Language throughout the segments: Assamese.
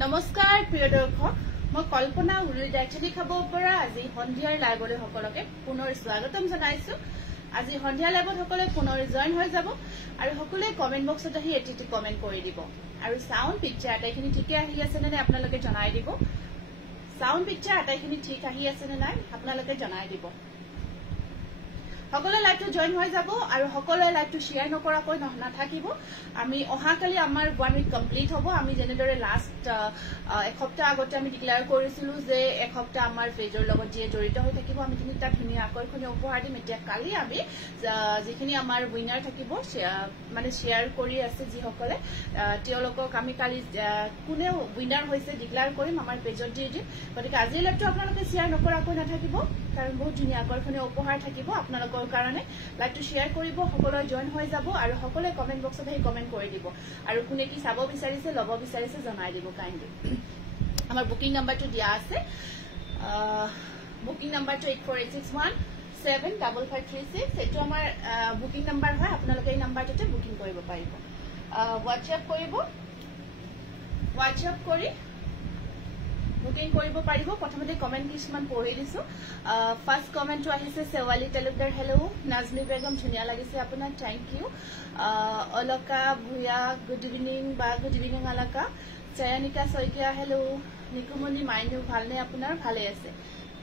নমস্কাৰ প্ৰিয় দৰ্শক মই কল্পনা উৰুলি দাইছলি খাব পৰা আজি সন্ধিয়াৰ লাইভলৈ সকলোকে পুনৰ স্বাগতম জনাইছো আজি সন্ধিয়া লাইভত সকলোৱে পুনৰ জয়েন হৈ যাব আৰু সকলোৱে কমেন্ট বক্সত আহি এটি কমেন্ট কৰি দিব আৰু সাউন্ড পিকচাৰ আটাইখিনি ঠিকে আহি আছে নে আপোনালোকে জনাই দিব সাউন্ড পিকচাৰ আটাইখিনি ঠিক আহি আছে নে নাই আপোনালোকে জনাই দিব সকলোৱে লাইভটো জয়েন হৈ যাব আৰু সকলোৱে লাইভটো শেয়াৰ নকৰাকৈ নাথাকিব আমি অহাকালি আমাৰ 1 উইক কমপ্লিট হ'ব আমি যেনেদৰে লাষ্ট এক সপ্তাহ আগতে আমি ডিক্লেয়াৰ কৰিছিলো যে এক সপ্তাহ আমাৰ পেজৰ লগত যে জড়িত হৈ থাকিব আমি তিনিটা ধুনীয়া আকৰ্ষণীয় উপহাৰ দিম এতিয়া কালি আমি যিখিনি আমাৰ উইনাৰ থাকিব মানে শেয়াৰ কৰি আছে যিসকলে তেওঁলোকক আমি কালি কোনে উইনাৰ হৈছে ডিক্লেয়াৰ কৰিম আমাৰ পেজত দি দিম গতিকে আজি লাইভটো আপোনালোকে শেয়াৰ নকৰাকৈ নাথাকিব কাৰণ বহুত ধুনীয়া আকৰ্ষণীয় উপহাৰ থাকিব আপোনালোকৰ কাৰণে লাইভটো শেয়াৰ কৰিব সকলোৱে জয়েন হৈ যাব আৰু সকলোৱে কমেন্ট বক্সত আহি কমেন্ট কৰি দিব আৰু কোনে কি চাব বিচাৰিছে লব বিচাৰিছে জনাই দিব কাইণ্ডলি আমাৰ বুকিং নাম্বাৰটো দিয়া আছে বুকিং নাম্বাৰটো 8486175536 এটো আমাৰ বুকিং নাম্বাৰ হয় আপোনালোকে এই নাম্বাৰটোতে বুকিং কৰিব পাৰিব WhatsApp কৰিব WhatsApp কৰি বুকিং কৰিব পাৰিব প্ৰথমতে কমেন্ট কিছুমান পঢ়ি দিছো ফাৰ্স্ট কমেন্টটো আহিছে সেৱালি তালুকদাৰ হেল্ল নাজমি বেগম ধুনিয়া লাগিছে আপোনাৰ thank you Alka Bhuyan good evening বা good evening Alka Chayanika Saikia hello Nikumoni মাইনু ভালনে আপোনাৰ ভালে আছে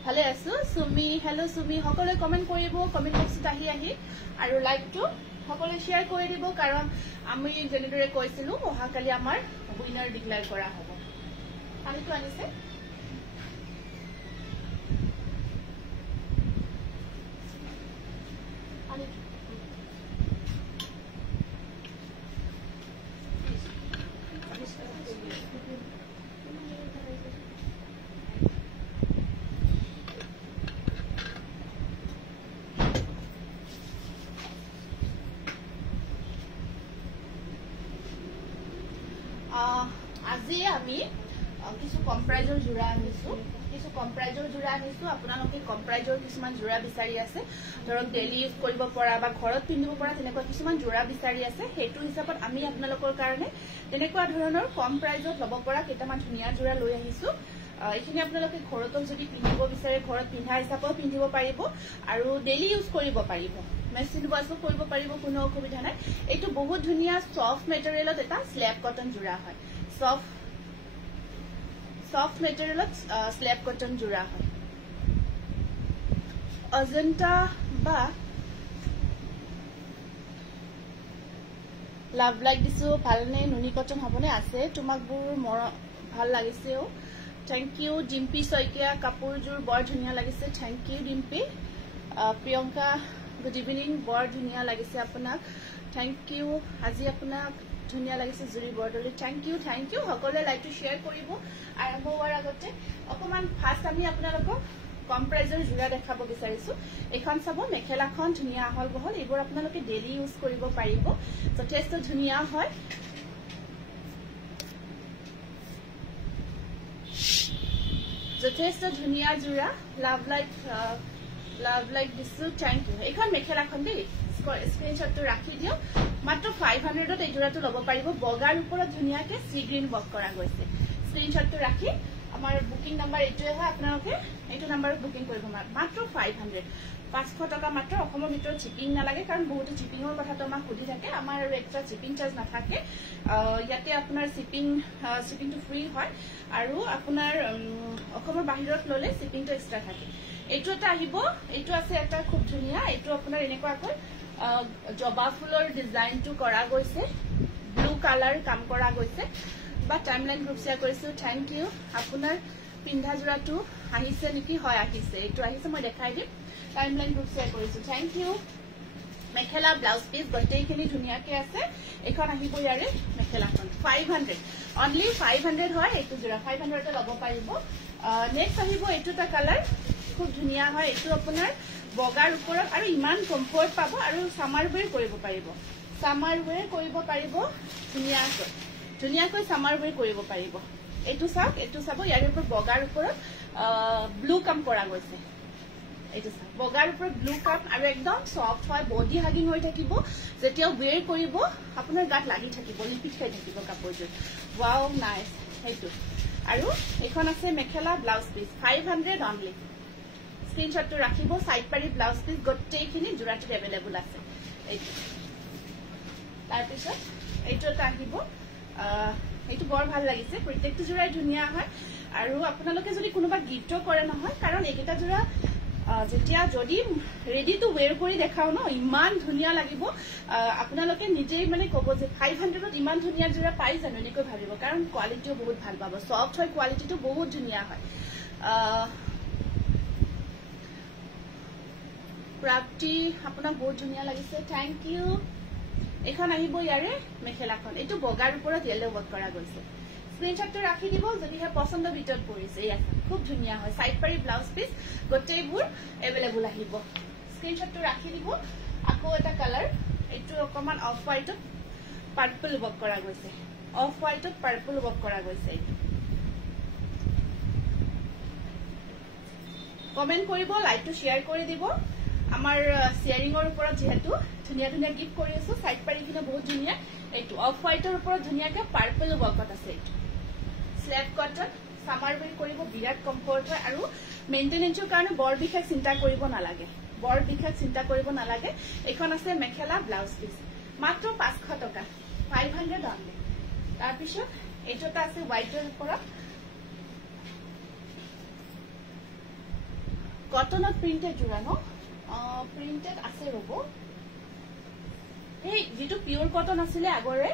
ভালে আছো সুমি হেল্ল সুমি সকলোৱে কমেন্ট কৰিব কমেন্ট বক্সত আহি আৰু লাইভটো সকলোৱে শেয়াৰ কৰি দিব কাৰণ আমি যেনেদৰে কৈছিলো অহাকালি আমাৰ উইনাৰ ডিক্লেয়াৰ কৰা হ'ব আনিটো আনিছে আজি আমি কিছু কম্প্ৰাইজৰ জোৰা আনিছো আপোনালোকে কম্প্ৰাইজৰ কিছুমান জোৰা বিচাৰি আছে ধৰক ডেইলি ইউজ কৰিব পৰা বা ঘৰত পিন্ধিব পৰা তেনেকুৱা কিছুমান জোৰা বিচাৰি আছে হেতু হিচাপত আমি আপোনালোকৰ কাৰণে তেনেকুৱা ধৰণৰ কম প্ৰাইজত লব পৰা কেইটামান ধুনীয়া জোৰা লৈ আহিছো এইখিনি আপোনালোকে ঘৰতো যদি পিন্ধিব বিচাৰে ঘৰত পিন্ধা হিচাপেও পিন্ধিব পাৰিব আৰু ডেইলি ইউজ কৰিব পাৰিব মেচিন ওয়াশো কৰিব পাৰিব কোনো অসুবিধা নাই এইটো বহুত ধুনীয়া সফট মেটেৰিয়েলত এটা স্ল্যাব কটন জোৰা হয় সফট মেটেৰিয়েলত স্ল্যাব কটন জোৰা হয় অজন্তা বা লাভ লাইক দিছো ভালনে নুনি কটন হবনে আছে তোমাক বুৰ ভাল লাগিছেও থ্যাংক ইউ ডিম্পি সৈকিয়া কাপোৰজোৰ বৰ ধুনীয়া লাগিছে thank you Dimpi Priyanka good evening বৰ ধুনীয়া লাগিছে আপোনাক থ্যাংক ইউ আজি আপোনাক ধুনীয়া লাগিছে জুৰি বৰদলৈ থ্যাংক ইউ সকলোৱে লাইভটো শেয়াৰ কৰিব আৰম্ভ হোৱাৰ আগতে অকমান ফাষ্ট আমি আপোনালোকক কম প্ৰাইজৰ জোৰা দেখাব বিচাৰিছো এখন চাব মেখেলাখন ধুনীয়া আহল বহল এইবোৰ আপোনালোকে ডেইলি ইউজ কৰিব পাৰিব যথেষ্ট ধুনীয়া হয় যথেষ্ট ধুনীয়া জোৰা লাভ লাইক দিছো থ্যাংক ইউ এখন মেখেলাখন দেই স্ক্ৰিনশ্বটটো ৰাখি দিও মাত্ৰ 500ত এই জোৰাটো ল'ব পাৰিব বগাৰ ওপৰত ধুনীয়াকে সি গ্ৰীন বক কৰা গৈছে স্ক্ৰিনশ্বটটো ৰাখি আমাৰ বুকিং নাম্বাৰ এইটোৱে হয় আপোনালোকে এইটো নাম্বাৰত বুকিং কৰিব মাত্ৰ 500 টকা মাত্ৰ অসমৰ ভিতৰত শিপিং নালাগে কাৰণ বহুত শিপিংৰ কথাটো আমাক সুধি থাকে আমাৰ আৰু এক্সট্ৰা শিপিং চাৰ্জ নাথাকে ইয়াতে আপোনাৰ শিপিংটো ফ্ৰী হয় আৰু আপোনাৰ অসমৰ বাহিৰত ললে শিপিংটো এক্সট্ৰা থাকে এইটো এটা আহিব এইটো আছে এটা খুব ধুনীয়া এইটো আপোনাৰ এনেকুৱাকৈ জবা ফুলৰ ডিজাইনটো কৰা গৈছে ব্লু কালাৰ কাম কৰা গৈছে বা টাইমলাইন গ্ৰুপ শেয়াৰ কৰিছো থ্যাংক ইউ আপোনাৰ পিন্ধা জোৰাটো আহিছে নেকি হয় আহিছে এইটো আহিছে মই দেখাই দিম টাইমলাইন গ্ৰুপ শেয়াৰ কৰিছো থ্যাংক ইউ মেখেলা ব্লাউজ পিস গটেইখিনি ধুনীয়াকে আছে এখন আহিব ইয়াৰে মেখেলাখন 500 অনলি 500 হয় এইটো জোৰা 500 তে ল'ব পাৰিব নেক্সট আহিব এইটোটা কালাৰ খুব ধুনীয়া হয় এইটো আপোনাৰ বগাৰ ওপৰত আৰু ইমান কমফৰ্ট পাব আৰু সামাৰ ওয়্যাৰ কৰিব পাৰিব ধুনীয়াকৈ সামাৰ ওয়্যাৰ কৰিব পাৰিব এইটো চাওক এইটো চাব ইয়াৰ ওপৰত বগাৰ ওপৰত ব্লু কাম কৰা গৈছে এইটো চাওক বগাৰ ওপৰত ব্লু কাম আৰু একদম সফট হয় বডি হাগিং হৈ থাকিব যেতিয়া ওয়্যাৰ কৰিব আপোনাৰ গাত লাগি থাকিব লিপিট খাই থাকিব কাপোৰযোৰ ওয়াও নাইস এইটো আৰু এখন আছে মেখেলা ব্লাউজ পিস 500 অনলি স্ক্ৰিনশ্বটটো ৰাখিব সাইড পাৰি ব্লাউজ পিস গোটেইখিনি জোৰাটো अवेलेबल আছে এইটো তাৰ পিছত এইটো এটা আহিব এইটো বৰ ভাল লাগিছে প্ৰত্যেকটো জোৰাই ধুনিয়া হয় আৰু আপোনালোকে যদি কোনোবা গিফ্টও কৰে নহয় কাৰণ এইকেইটা জোৰা যেতিয়া যদি ৰেডি টু ওয়্যাৰ কৰি দেখাও ন ইমান ধুনিয়া লাগিব আপোনালোকে নিজেই মানে ক'ব যে 500 ত ইমান ধুনিয়া জোৰা পাই জানো এনেকৈ ভাবিব কাৰণ কোৱালিটিও বহুত ভাল পাব সফট হয় কোৱালিটিটো বহুত ধুনিয়া হয় প্ৰাপ্তি আপোনাক বহুত ধুনিয়া লাগিছে থ্যাংক ইউ এখন আহিব ইয়াৰে মেখেলাখন এইটো বগাৰ ওপৰত ইয়েলো ওয়াৰ্ক কৰা গৈছে স্ক্ৰিনশ্বটটো ৰাখি দিব যদিহে পছন্দ ভিতৰত পৰিছে ইয়া খুব ধুনিয়া হয় সাইড পাৰি ব্লাউজ পিস গোটেইবোৰ अवेलेबल আহিব স্ক্ৰিনশ্বটটো ৰাখি দিব আকৌ এটা কালাৰ এইটো অকমান অফ হোৱাইটত পাৰ্পল ওয়াৰ্ক কৰা গৈছে অফ হোৱাইটত পাৰ্পল ওয়াৰ্ক কৰা গৈছে কমেন্ট কৰিব লাইকটো শেয়াৰ কৰি দিব আমাৰ শেয়াৰিংৰ ওপৰত যেহেতু ধুনিয়া ধুনিয়া গিফট কৰি আছো সাইড পাৰি কিনে বহুত ধুনিয়া এইটো অফ হোৱাইটৰ ওপৰত ধুনিয়াকে পাৰ্পল ওয়াৰ্কত আছে এইটো স্ল্যাব কটন সামাৰ ওয়্যাৰ কৰিব বিৰাট কমফৰ্ট হয় আৰু মেইনটেনেন্সৰ কাৰণে বৰ বিশেষ চিন্তা কৰিব নালাগে এখন আছে মেখেলা ব্লাউজ পিস মাত্ৰ 500 টকা 500 অনলি তাৰ পিছত এইটোটা আছে হোৱাইটৰ ওপৰত কটনত প্ৰিন্টেড জোৰা ন প্ৰিন্টেড আছে ৰব এই যেটো পিওৰ কটন আছিলে আগৰে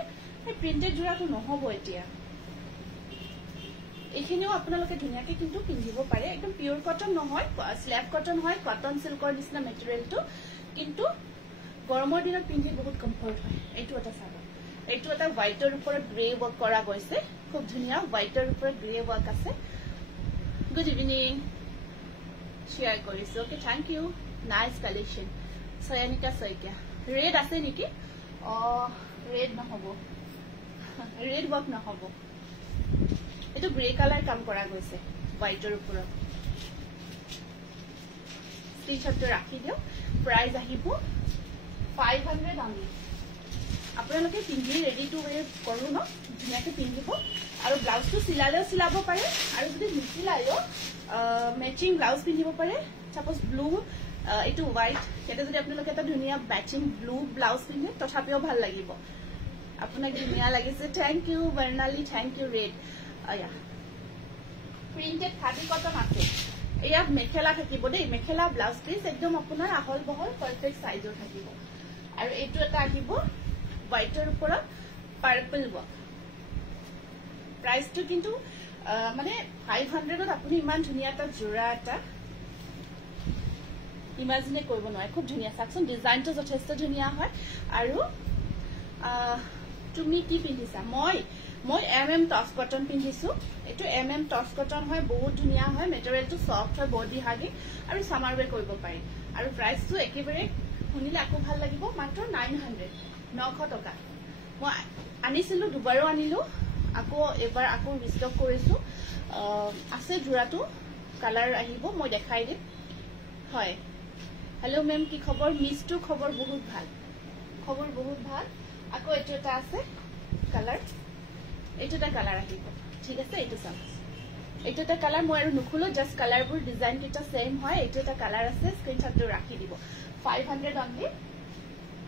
এই প্ৰিন্টেড জোৰাটো নহব এতিয়া এখিনিও আপোনালোকে ধুনিয়াকে কিন্তু পিন্ধিব পাৰে একদম পিওৰ কটন নহয় স্ল্যাব কটন হয় কটন সিল্কৰ নিচিনা মেটেৰিয়েলটো কিন্তু গৰমৰ দিনত পিন্ধি বহুত কমফৰ্ট হয় এইটো এটা চাব এইটো এটা হোৱাইটৰ ওপৰত গ্ৰে ওয়াৰ্ক কৰা গৈছে খুব ধুনিয়া হোৱাইটৰ ওপৰত গ্ৰে ওয়াৰ্ক আছে গুড ইভিনিং শেয়াৰ কৰিছো okay thank you nice collection Sayanika Saikia red আছে নেকি ৰেড নহব ৰেড ওয়াৰ্ক নহব এটো গ্ৰে কালাৰ কাম কৰা গৈছে হোৱাইটৰ ওপৰত স্ক্ৰিনশ্বটটো ৰাখি দিও প্ৰাইস আহিব 500 অনলি আপোনালোকে পিন্ধি ৰেডি টু ওয়্যাৰ কৰো ন ধুনিয়াকে পিন্ধিব আৰু ব্লাউজটো সিলালেও সিলাব পাৰে আৰু যদি নিছিলায়ও ম্যাচিং ব্লাউজ পিন্ধিব পাৰে সাপোজ ব্লু এইটো হোৱাইট এটা যদি আপোনালোকে এটা ধুনিয়া ম্যাচিং ব্লু ব্লাউজ পিন্ধে তথাপিও ভাল লাগিব আপোনাক ধুনিয়া লাগিছে থ্যাংক ইউ বৰ্ণালী থ্যাংক ইউ ৰেড আয়া প্ৰিন্টেড খাদি কটন আছে এয়া মেখেলা থাকিব দেই মেখেলা ব্লাউজ পিস একদম আপোনাৰ আহল বহল পাৰফেক্ট সাইজৰ থাকিব আৰু এইটো এটা আহিব হোৱাইটৰ ওপৰত পাৰ্পল ওয়াৰ্ক প্ৰাইসটো কিন্তু মানে 500 ত আপুনি ইমান ধুনিয়া এটা জোৰা এটা ইমাজিনে কৰিব নোৱাৰে খুব ধুনিয়া সাকচন ডিজাইনটো যথেষ্ট ধুনিয়া হয় আৰু তুমি কি পিন্ধিছা মই MM টস কটন পিন্ধিছো এটো MM টস কটন হয় বহুত ধুনিয়া হয় মেটেৰিয়েলটো সফট হয় বডি হাগি আৰু সামাৰ ওয়্যাৰ কৰিব পাৰি আৰু প্ৰাইসটো একেবাৰে শুনিলে আকো ভাল লাগিব মাত্ৰ 900 টকা মই আনিছিলো দুবাৰো আনিলো আকো এবাৰ আকো ৰিস্টক কৰিছো আছে জোৰাটো কালাৰ আহিব মই দেখাই দিম হয় হেল্ল মেম কি খবৰ মিছটো খবৰ বহুত ভাল আকো এটো এটা আছে কালাৰ এইটো এটা কালাৰ আহিব ঠিক আছে এইটো চাম এইটো এটা কালাৰ মই আৰু নুখুলো জাস্ট কালাৰবোৰ ডিজাইন কিটা সেম হয় এইটো এটা কালাৰ আছে স্ক্ৰিনশ্বটটো ৰাখি দিব 500 অনলি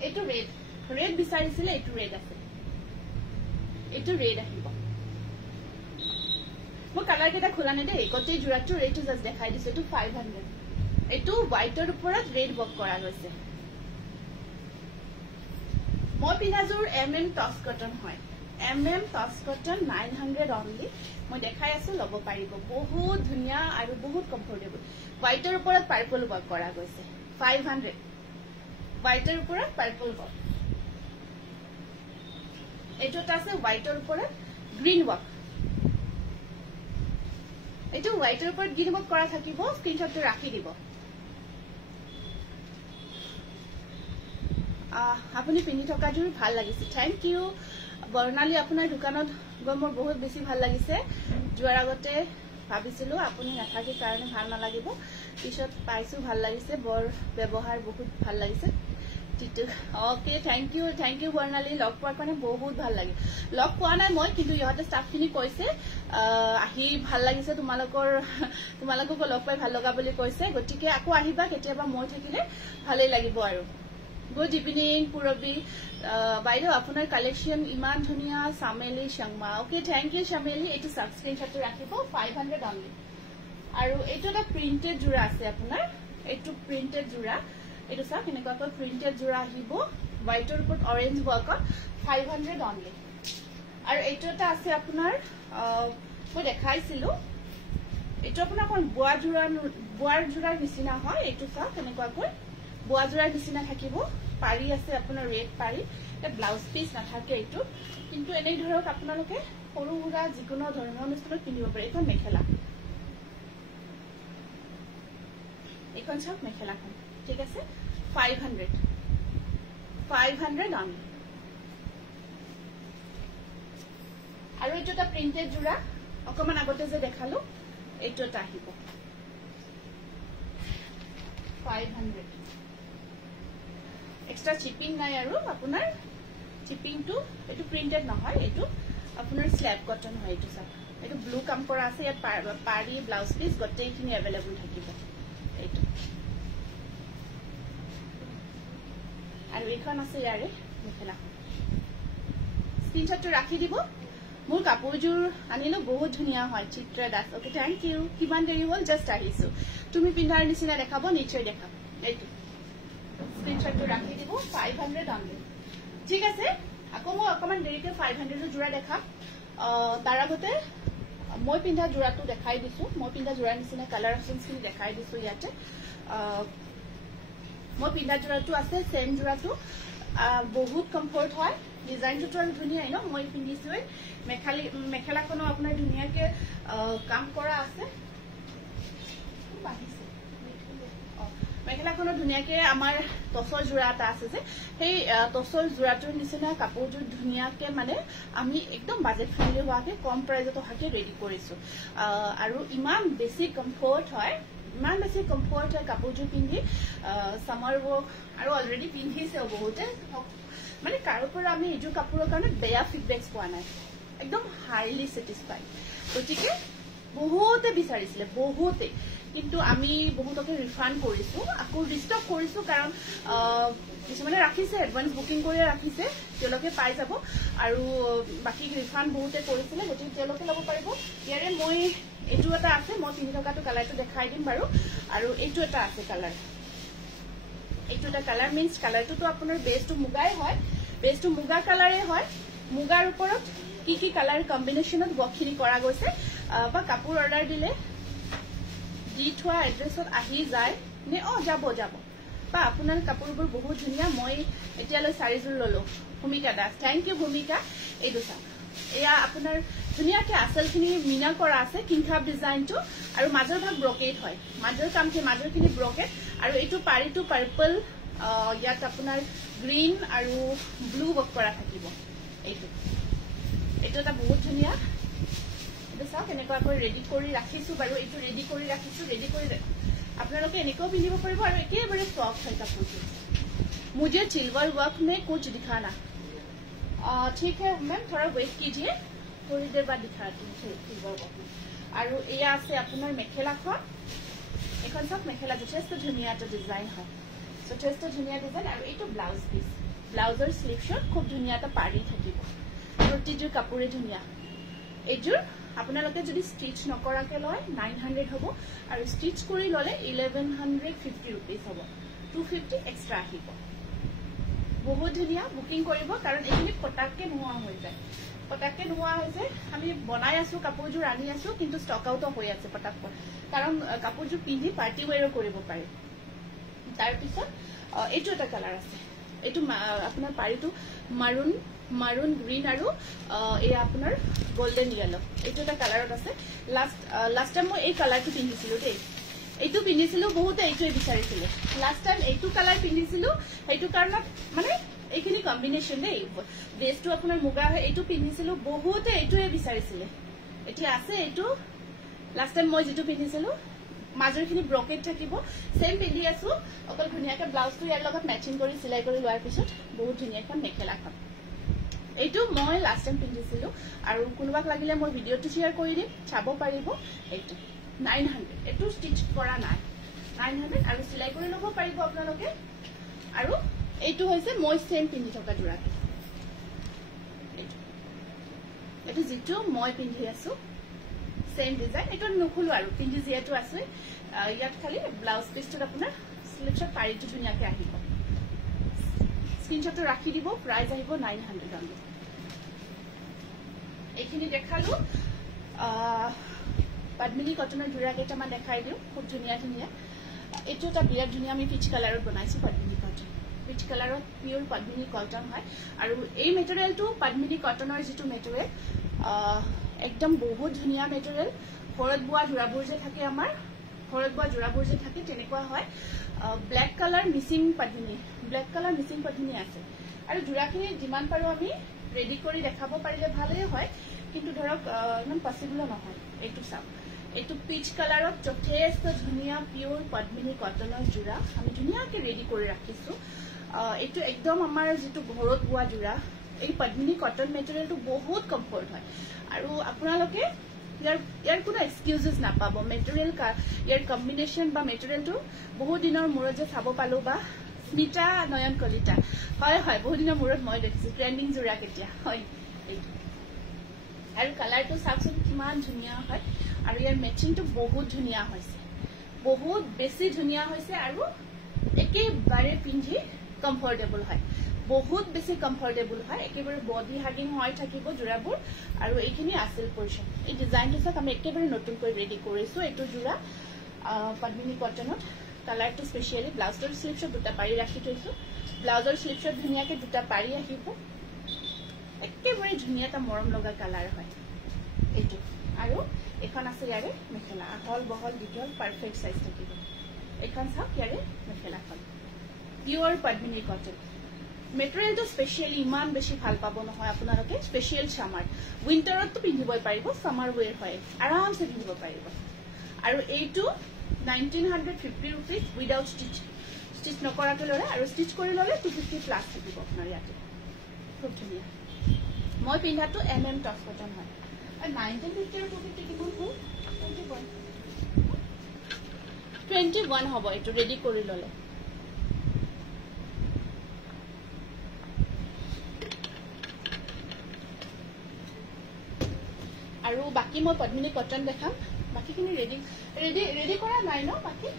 এইটো ৰেড বিচাৰিছিলে এইটো ৰেড আছে এইটো ৰেড আহিব মই কালাৰ কেটা খোলা নাই দেই গোটেই জোৰাটো ৰেডটো জাস্ট দেখাই দিছো এইটো 500 এইটো হোৱাইটৰ ওপৰত ৰেড ওয়াৰ্ক কৰা গৈছে মই পিনাজুৰ MM টস কটন হয় MM টস কটন 900 অনলি মই দেখাই আছো লব পাৰিব বহুত ধুনিয়া আৰু বহুত কমফৰ্টেবল হোৱাইটৰ ওপৰত পাৰ্পল ওয়াৰ্ক কৰা গৈছে 500 হোৱাইটৰ ওপৰত পাৰ্পল ওয়াৰ্ক এইটো আছে হোৱাইটৰ ওপৰত গ্ৰীন ওয়াৰ্ক এইটো হোৱাইটৰ ওপৰত গ্ৰীন ওয়াৰ্ক কৰা থাকিব স্ক্ৰিনশ্বটটো ৰাখি দিব আপুনি পিন্ধি থকা জোৰ ভাল লাগিছে থ্যাংক ইউ বৰ্ণালী আপোনাৰ দোকানত গৈ মোৰ বহুত বেছি ভাল লাগিছে যোৱাৰ আগতে ভাবিছিলো আপুনি নাথাকি কাৰণে ভাল নালাগিব পিছত পাইছো ভাল লাগিছে বৰ ব্যৱহাৰ বহুত ভাল লাগিছে টিটু ওকে থ্যাংক ইউ বৰ্ণালী লগ পোৱাৰ কাৰণে বহুত ভাল লাগে লগ পোৱা নাই মই কিন্তু ইহঁতে ষ্টাফখিনি কৈছে আহি ভাল লাগিছে তোমালোকক লগ পাই ভাল লগা বুলি কৈছে গতিকে আকৌ আহিবা কেতিয়াবা মই থাকিলে ভালেই লাগিব আৰু গুড ইভিনিং পুৰবী বাইদেউ আপোনাৰ কালেকশ্যন ইমান ধুনীয়া সামেলি শৰ্মা ওকে থ্যাংক ইউ সামেলি এটো সাবস্ক্ৰিপশনটো ৰাখিব 500 অনলি আৰু এটো এটা প্ৰিন্টেড জোৰা আছে আপোনাৰ এটো প্ৰিন্টেড জোৰা এটো সব এনেকুৱাকৈ প্ৰিন্টেড জোৰা আহিব হোৱাইটৰ ওপৰত অৰেঞ্জ ওয়াৰ্কত 500 অনলি আৰু এটো এটা আছে আপোনাৰ মই দেখাইছিলো এটো আপোনাৰ কোন বুৱাৰ জোৰাৰ নিচিনা হয় এটো সব এনেকুৱাকৈ বুৱা জোৰাৰ নিচিনা থাকিব পাৰি আছে আপোনাৰ ৰেড পাৰি এটা ব্লাউজ পিস নাথাকে এটো কিন্তু এনেই ধৰক আপোনালোকে সৰু সুৰা যিকোনো ধৰণৰ অনুষ্ঠানত পিন্ধিব পাৰে এখন মেখেলা এখন সব মেখেলাখন ঠিক আছে 500 অনলি আৰু এটো এটা প্ৰিন্টেড জোৰা অকমান আগতে যে দেখালো এটো এটা আহিব 500 এক্সট্ৰা চিপিং নাই আৰু আপোনাৰ চিপিংটো এটো প্ৰিন্টেড নহয় এটো আপোনাৰ স্ল্যাব কটন হয় এটো সব এটো ব্লু কাম কৰা আছে ইয়াত পাৰি ব্লাউজ পিস গটেইখিনি अवेलेबल থাকিব এটো আৰু এখন আছে ইয়াৰে মেখেলা স্ক্ৰিনশ্বটটো ৰাখি দিব মোৰ কাপোৰজোৰ আনিলো বহুত ধুনীয়া হয় Chitra Das okay thank you কিমান দেৰি হ'ল জাস্ট আহিছো তুমি পিন্ধাৰ নিচিনা দেখাব নিশ্চয় দেখাব এইটো স্ক্ৰিনশ্বটটো ৰাখি দিব 500 অনলি ঠিক আছে আকৌ মই অকমান দেৰিকে 500 ৰ জোৰা দেখাম তাৰ আগতে মই পিন্ধা জোৰাটো দেখাই দিছো মই পিন্ধা জোৰাৰ নিচিনা কালাৰ অপশনছখিনি দেখাই দিছো ইয়াতে মই পিন্ধা জোৰাটো আছে সেম জোৰাটো বহুত কমফৰ্ট হয় ডিজাইনটো তো ধুনীয়া ন মই পিন্ধিছো মেখেলাখনো আপোনাৰ ধুনীয়াকে কাম কৰা আছে মেখেলাখনো ধুনীয়াকে আমাৰ টছৰ জোৰা এটা আছে যে সেই টছৰ জোৰাটোৰ নিচিনা কাপোৰযোৰ ধুনীয়াকে মানে আমি একদম বাজেট ফ্ৰেণ্ডলি হোৱাকে কম প্ৰাইজত হাকে ৰেডি কৰিছো আৰু ইমান বেছি কমফৰ্ট হয় কাপোৰযোৰ পিন্ধি সামাৰ ৱৰ্ক আৰু অলৰেডি পিন্ধিছে বহুতে মানে কাৰো পৰা আমি এইটো কাপোৰৰ কাৰণে বেয়া ফিডবেকস পোৱা নাই একদম হাইলি স্যাটিসফাইড গতিকে বহুতে বিচাৰিছিলে বহুতে কিন্তু আমি বহুতকে ৰিফান্ড কৰিছো আকৌ ৰিষ্টক কৰিছো কাৰণ কিছুমানে ৰাখিছে এডভান্স বুকিং কৰি ৰাখিছে তেওঁলোকে পাই যাব আৰু বাকি ৰিফান্ড বহুতে কৰিছিলে গতিকে তেওঁলোকে ল'ব পাৰিব ইয়াৰে মই এটো এটা আছে মই পিন্ধি থকাটো কালাৰটো দেখাই দিম বাৰু আৰু এটো এটা আছে কালাৰ এটো এটা কালাৰ মিন্স কালাৰটো তো আপোনাৰ বেসটো মুগাই হয় বেসটো মুগা কালাৰে হয় মুগাৰ ওপৰত কি কালাৰ কম্বিনেশনত বখিনি কৰা গৈছে বা কাপোৰ অৰ্ডাৰ দিলে দি থোৱা এড্ৰেছত আহি যায় নে যাব বা আপোনাৰ কাপোৰবোৰ বহুত ধুনীয়া মই এতিয়ালৈ 4 জোৰ ললো ভূমিকা দাস থ্যাংক ইউ ভূমিকা এই দুটা এয়া আপোনাৰ ধুনীয়াকে আসলখিনি মিনা কৰা আছে কিংখাব ডিজাইনটো আৰু মাজৰ ভাগ ব্ৰকেট হয় মাজৰ কামকে মাজৰখিনি ব্ৰকেট আৰু এইটো পাৰিটো পাৰ্পল ইয়াত আপোনাৰ গ্ৰীন আৰু ব্লু ৱৰ্ক কৰা থাকিব এইটো এটা বহুত ধুনীয়া এটা সব এনেকুৱাকৈ ৰেডি কৰি ৰাখিছো বাৰু এইটো ৰেডি কৰি আপোনালোকে এনেকৈ পিন্ধিব পাৰিব আৰু একেবাৰে সফট হয় কাপোৰটো मुझे सिल्वर वर्क में कुछ दिखाना ठीक है मैम थोड़ा वेट कीजिए थोड़ी देर बाद दिखाती हूँ सिल्वर वर्क में আৰু এয়া আছে আপোনাৰ মেখেলাখন এখন সব মেখেলা যথেষ্ট ধুনীয়া এটা ডিজাইন হয় যথেষ্ট ধুনীয়া ডিজাইন আৰু এইটো ব্লাউজ পিস ব্লাউজৰ স্লিভছত খুব ধুনীয়া এটা পাৰি থাকিব প্ৰতিযোৰ কাপোৰে ধুনীয়া এইযোৰ আপোনালোকে যদি স্টিচ নকৰাকে লয় 900 হ'ব আৰু স্টিচ কৰি ললে 1150 रुपीस হ'ব 250 এক্সট্ৰা আহিব বহুত ধুনীয়া বুকিং কৰিব কাৰণ এইখিনি পটাককে নোহোৱা হৈ যায় আমি বনাই আছো কাপোৰযোৰ আনি আছো কিন্তু ষ্টক আউট হৈ আছে পটাককৈ কাৰণ কাপোৰযোৰ পিন্ধি পাৰ্টি ওয়্যাৰ কৰিব পাৰে তাৰ পিছত এইটো এটা কালাৰ আছে এইটো আপোনাৰ পাৰিটো মাৰুন গ্ৰীন আৰু এই আপোনাৰ গোল্ডেন ইয়েলো এইটো এটা কালাৰত আছে লাষ্ট টাইম মই এই কালাৰটো পিন্ধিছিলো দেই এইটো পিন্ধিছিলো বহুতে এইটোৱে বিচাৰিছিলে লাষ্ট টাইম এইটো কালাৰ পিন্ধিছিলো এইটো কাৰণত মানে এইখিনি কম্বিনেশন দেই বেসটো আপোনাৰ মুগা হয় এইটো পিন্ধিছিলো বহুতে এইটোৱে বিচাৰিছিলে এতিয়া আছে এইটো লাষ্ট টাইম মই যেটো পিন্ধিছিলো মাজৰখিনি ব্ৰকেট থাকিব সেম পিন্ধি আছো অকল ধুনীয়াকে ব্লাউজটো ইয়াৰ লগত ম্যাচিং কৰি সিলাই কৰি লোৱাৰ পিছত বহুত ধুনীয়া এখন মেখেলাখন এইটো মই লাষ্ট টাইম পিন্ধিছিলো আৰু কোনোবাক লাগিলে মই ভিডিঅ'টো শ্বেয়াৰ কৰি দিম চাব পাৰিব এইটো 900 এইটো ষ্টিচ কৰা নাই 900 আৰু সিলাই কৰি ল'ব পাৰিব আপোনালোকে আৰু এইটো হৈছে মই সেম পিন্ধি থকা জোৰাটো এইটো যিটো মই পিন্ধি আছো সেম ডিজাইন এইটো নুখুলো আৰু পিন্ধি যিহেতু আছে ইয়াত খালি ব্লাউজ পিছটো আপোনাৰ স্লিপছত পাৰিটো ধুনীয়াকৈ আহিব স্ক্ৰিনশ্বটটো ৰাখি দিব প্ৰাইস আহিব 900 অনলি এইখিনি দেখালো পদ্মিনী কটনৰ জোৰা কেইটামান দেখাই দিও খুব ধুনীয়া ধুনীয়া এইটো এটা বিৰাট ধুনীয়া আমি পিচ কালাৰত বনাইছো পদ্মিনী কটন পিচ কালাৰত পিওৰ পদ্মিনী কটন হয় আৰু এই মেটেৰিয়েলটো পদ্মিনী কটনৰ যেটো মেটেৰিয়েল একদম বহুত ধুনীয়া মেটেৰিয়েল ঘৰত বোৱা জোৰাবোৰ যে থাকে আমাৰ ঘৰত বোৱা জোৰাবোৰ যে থাকে তেনেকুৱা হয় ব্ল্যাক কালাৰ মিসিং পদ্মিনী ব্ল্যাক কালাৰ মিসিং পদ্মিনী আছে আৰু জোৰাখিনি যিমান পাৰো আমি ৰেডি কৰি দেখাব পাৰিলে ভালেই হয় কিন্তু ধৰক ইমান পসিবল নহয় এইটো চাওক এইটো পিচ কালাৰত যথেষ্ট ধুনীয়া পিওৰ পদ্মিনী কটনৰ জোৰা আমি ধুনীয়াকৈ ৰেডি কৰি ৰাখিছো এইটো একদম আমাৰ যেটো ঘৰত বোৱা জোৰা এই পদ্মিনী কটন মেটেৰিয়েলটো বহুত কমফৰ্ট হয় আৰু আপোনালোকে ইয়াৰ কোনো এক্সকিউজেস নাপাব মেটেৰিয়েল ইয়াৰ কম্বিনেশন বা মেটেৰিয়েলটো বহুত দিনৰ মূৰত যে চাব পালো বা স্মিতা নয়ন কলিতা হয় হয় বহুত দিনৰ মূৰত মই দেখিছো ট্ৰেন্ডিং জোৰা কেতিয়া হয় এইটো আৰু কালাৰটো চাওকচোন কিমান ধুনীয়া হয় আৰু ইয়াৰ মেচিংটো বহুত ধুনীয়া হৈছে বহুত বেছি ধুনীয়া হৈছে আৰু একেবাৰে পিন্ধি কমফৰ্টেবল হয় বহুত বেছি কমফৰ্টেবল হয় একেবাৰে বডি হাগিং হয় থাকিব জোৰাবোৰ আৰু এইখিনি আছিল পৰ্চন এই ডিজাইনটো চাক আমি একেবাৰে নতুন কৰি ৰেডি কৰিছো এইটো জোৰা পদ্মিনী কটনত কালাৰটো স্পেশালি ব্লাউজৰ স্লিপছত দুটা পাৰি ৰাখি থৈছো ব্লাউজৰ স্লিপছত ধুনীয়াকৈ দুটা পাৰি আহিব একেবাৰে ধুনীয়া এটা মৰম লগা কালাৰ হয় এইটো আৰু এখন আছে ইয়াৰে মেখেলা হল বহল দীঘল পাৰফেক্ট সাইজ থাকিব এখন চাওক ইয়াৰে মেখেলাখন পিওৰ পদ্মিনী কটন মেটেৰিয়েলটো স্পেশালি ইমান বেছি ভাল পাব নহয় আপোনালোকে স্পেশাল সামাৰ উইন্টাৰতো পিন্ধিবই পাৰিব সামাৰ ওৱেৰ হয় আৰামছে পিন্ধিব পাৰিব আৰু এইটো 1950 rupees উইদাউট ষ্টিচ নকৰাকৈ ললে আৰু ষ্টিচ কৰি ললে 250 প্লাস থাকিব আপোনাৰ ইয়াতে খুব ধুনীয়া মই পিন্ধাটো টচ কটন হয় 1950 আৰু 250 কিমান হ'ল 21 হ'ব এইটো ৰেডি কৰি ললে আৰু বাকি মই পদ্মিনী কটন দেখাম বাকিখিনি ৰেডি কৰা নাই ন বাকি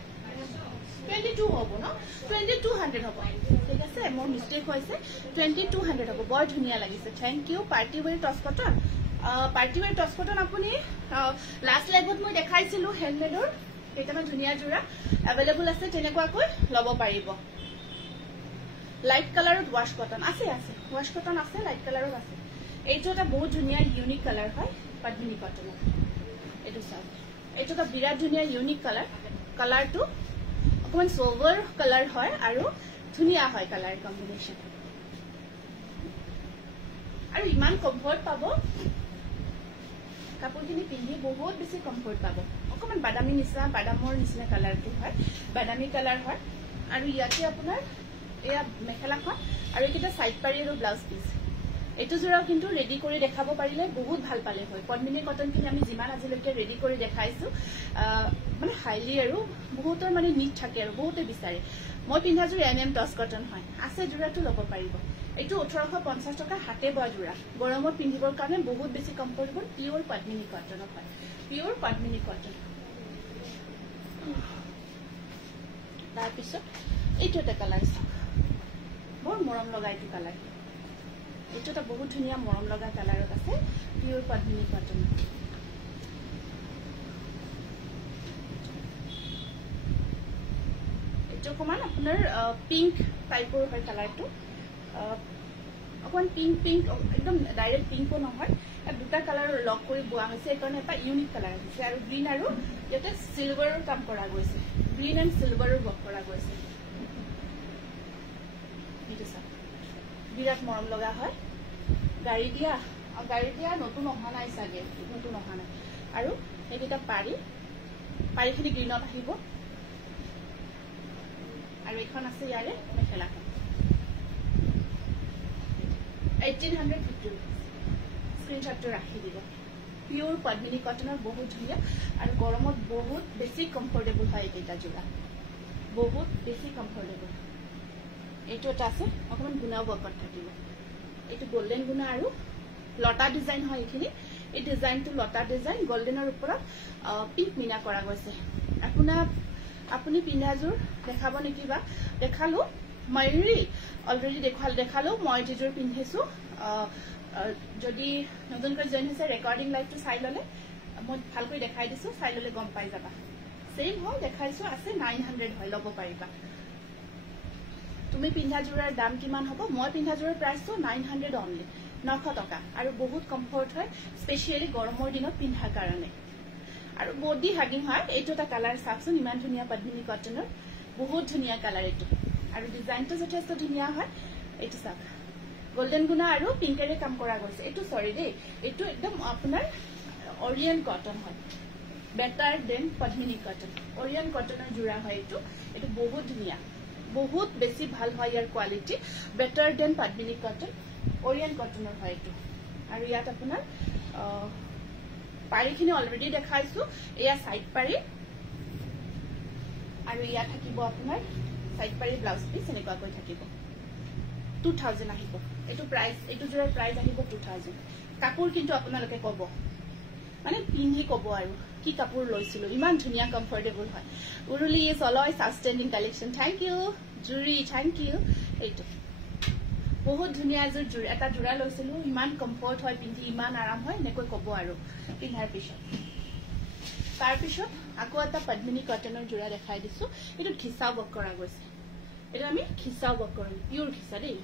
22 হ'ব ন 2200 হ'ব ঠিক আছে মোৰ মিস্টেক হৈছে 2200 হ'ব বৰ ধুনীয়া লাগিছে থ্যাংক ইউ পাৰ্টি ওৱেৰ টচ কটন আপুনি লাষ্ট লাইভত মই দেখাইছিলো হ্যান্ডমেডৰ কেইটামান ধুনীয়া জোৰা अवेलेबल আছে তেনেকুৱাকৈ ল'ব পাৰিব লাইট কালাৰত ওয়াশ কটন আছে ওয়াশ কটন আছে লাইট কালাৰত আছে এইটো এটা বহুত ধুনীয়া ইউনিক কালাৰ হয় পদ্মিনী কটন এইটো চাওক এইটো এটা বিৰাট ধুনীয়া ইউনিক কালাৰটো অকমান সোভাৰ কালাৰ হয় আৰু ধুনীয়া হয় কালাৰ কম্বিনেশন আৰু ইমান কমফৰ্ট পাব কাপোৰখিনি পিন্ধি বহুত বেছি কমফৰ্ট পাব অকমান বাদামী নিচিনা বাদামৰ নিচিনা কালাৰটো হয় বাদামী কালাৰ হয় আৰু ইয়াতে আপোনাৰ এয়া মেখেলাখন আৰু এইটা সাইড পাৰি আৰু ব্লাউজ পিস এইটো জোৰা কিন্তু ৰেডি কৰি দেখাব পাৰিলে বহুত ভাল পালে হয় পদ্মিনী কটন কিনি আমি যিমান আজিলৈকে ৰেডি কৰি দেখাইছো মানে হাইলি আৰু বহুতৰ মানে নিট থাকে আৰু বহুতে বিচাৰে মই পিন্ধা জোৰা টচ কটন হয় আছে জোৰাটো ল'ব পাৰিব এইটো 1850 টকা হাতে বোৱা জোৰা গৰমত পিন্ধিবৰ কাৰণে বহুত বেছি কমফৰ্টেবল পিওৰ পদ্মিনী কটন হয় পিওৰ পদ্মিনী কটন তাৰ পিছত এইটো এটা কালাৰ চাওক বৰ মৰম লগা এইটো কালাৰ এইটো এটা বহুত ধুনীয়া মৰম লগা কালাৰত আছে পিওৰ পদ্মিনী কটন এইটো কমান আপোনাৰ পিংক টাইপৰ হয় কালাৰটো অকমান পিংক একদম ডাইৰেক্ট পিংকো নহয় দুটা কালাৰ লক কৰি বোৱা হৈছে এইকাৰণে এটা ইউনিক কালাৰ আছে আৰু গ্ৰীন আৰু ইয়াতে সিলভাৰৰ কাম কৰা গৈছে গ্ৰীন এণ্ড সিলভাৰৰ ৱৰ্ক কৰা গৈছে এইটো চাওক বিৰাট মৰম লগা হয় গাড়ী দিয়া নতুন অহা নাই চাগে নতুন অহা নাই আৰু এইকেইটা পাৰিখিনি গ্ৰীণত আহিব আৰু এখন আছে ইয়াৰে মেখেলাখন 1850 স্ক্ৰিনশ্বটটো ৰাখি দিব পিওৰ পদ্মিনী কটনৰ বহুত ধুনীয়া আৰু গৰমত বহুত বেছি কমফৰ্টেবল হয় এইটা যোৰা বহুত বেছি কমফৰ্টেবল এইটো এটা আছে অকমান গুণাও বকত থাকিব এইটো গোল্ডেন গুণা আৰু লতা ডিজাইন হয় এইখিনি এই ডিজাইনটো লতা ডিজাইন গোল্ডেনৰ ওপৰত পিংক মিনা কৰা গৈছে আপুনি পিন্ধাযোৰ দেখাব নেকি বা দেখালো ময়ূৰী অলৰেডি দেখালো মই যিযোৰ পিন্ধিছো যদি নতুনকৈ জইন হৈছে ৰেকৰ্ডিং লাইভটো চাই ললে মই ভালকৈ দেখাই দিছো চাই ললে গম পাই যাবা সেম হয় দেখাইছো আছে 900 হয় লব পাৰিবা তুমি পিন্ধা জোৰাৰ দাম কিমান হ'ব মই পিন্ধা জোৰাৰ প্ৰাইসটো 900 অনলি 900 টকা আৰু বহুত কমফৰ্ট হয় স্পেশালি গৰমৰ দিনত পিন্ধাৰ কাৰণে আৰু বডি হাগিং হয় এইটো এটা কালাৰ চাপচোন ইমান ধুনীয়া পদ্মিনী কটনৰ বহুত ধুনীয়া কালাৰ এইটো আৰু ডিজাইনটো যথেষ্ট ধুনীয়া হয় এইটো চাওক গোল্ডেন গুণা আৰু পিংকেৰে কাম কৰা গৈছে এইটো সৰি দেই এইটো একদম আপোনাৰ অৰিয়েণ্ট কটন হয় বেটাৰ দেন পদ্মিনী কটন অৰিয়েণ্ট কটনৰ জোৰা হয় এইটো বহুত ধুনীয়া বহুত বেছি ভাল হয় ইয়াৰ কোৱালিটি বেটাৰ দেন পদ্মিনী কটন অৰিয়েণ্ট কটনৰ হয় এইটো আৰু ইয়াত আপোনাৰ পাৰিখিনি অলৰেডি দেখাইছো এয়া সাইড পাৰি আৰু ইয়া থাকিব আপোনাৰ সাইড পাৰি ব্লাউজ পিস এনেকুৱা কৈ থাকিব 2000 আহিব এইটো প্ৰাইস এইটো জোৰাৰ প্ৰাইস আহিব 2000 কাপোৰ কিন্তু আপোনালোকে ক'ব মানে পিন্ধি ক'ব আৰু কি কাপোৰ লৈছিলো ইমান ধুনীয়া কমফৰ্টেবল হয় উৰুলি সলয় সাস্টেইনিং কালেকশন থ্যাংক ইউ জুৰি থ্যাংক ইউ এইটো বহুত ধুনীয়া জোৰ এটা জোৰা লৈছিলো ইমান কমফৰ্ট হয় পিন্ধি ইমান আৰাম হয় নেকৈ ক'ব আৰু পিন্ধাৰ পিছত তাৰ পিছত আকৌ এটা পদ্মিনী কটনৰ জোৰা দেখাই দিছো এইটো খিচা বক কৰা গৈছে এটা আমি খিচা বক কৰিম পিওৰ খিচা দেই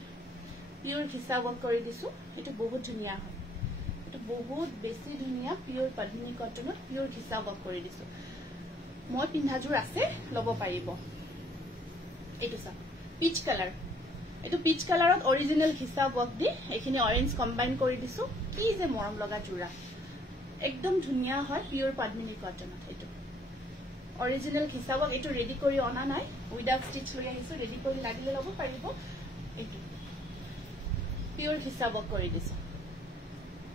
পিওর খিচা ওয়ার্ক করে দিছো এটা বহুত ধুনিয়া হয় এটা বহুত বেশি ধুনিয়া পিওর পদ্মিনী কটনত পিওর খিচা ওয়ার্ক করে দিছো মই পিন্ধাজুর আছে লব পারিব এইটো সব পিচ কালার এটো পিচ কালারত অরিজিনাল খিচা ওয়ার্ক দি এখিনি অরেঞ্জ কম্বাইন করে দিছো কি যে মৰম লগা জোৰা একদম ধুনিয়া হয় পিওৰ পদ্মিনী কটনত এটো অৰিজিনাল খিচা ওয়াৰ্ক এটো ৰেডি কৰি অনা নাই উইদাউট স্টিচ লৈ আহিছো ৰেডি কৰি লাগিলে লব পাৰিব এটো পিওৰ খিচা ওয়াৰ্ক কৰি দিছো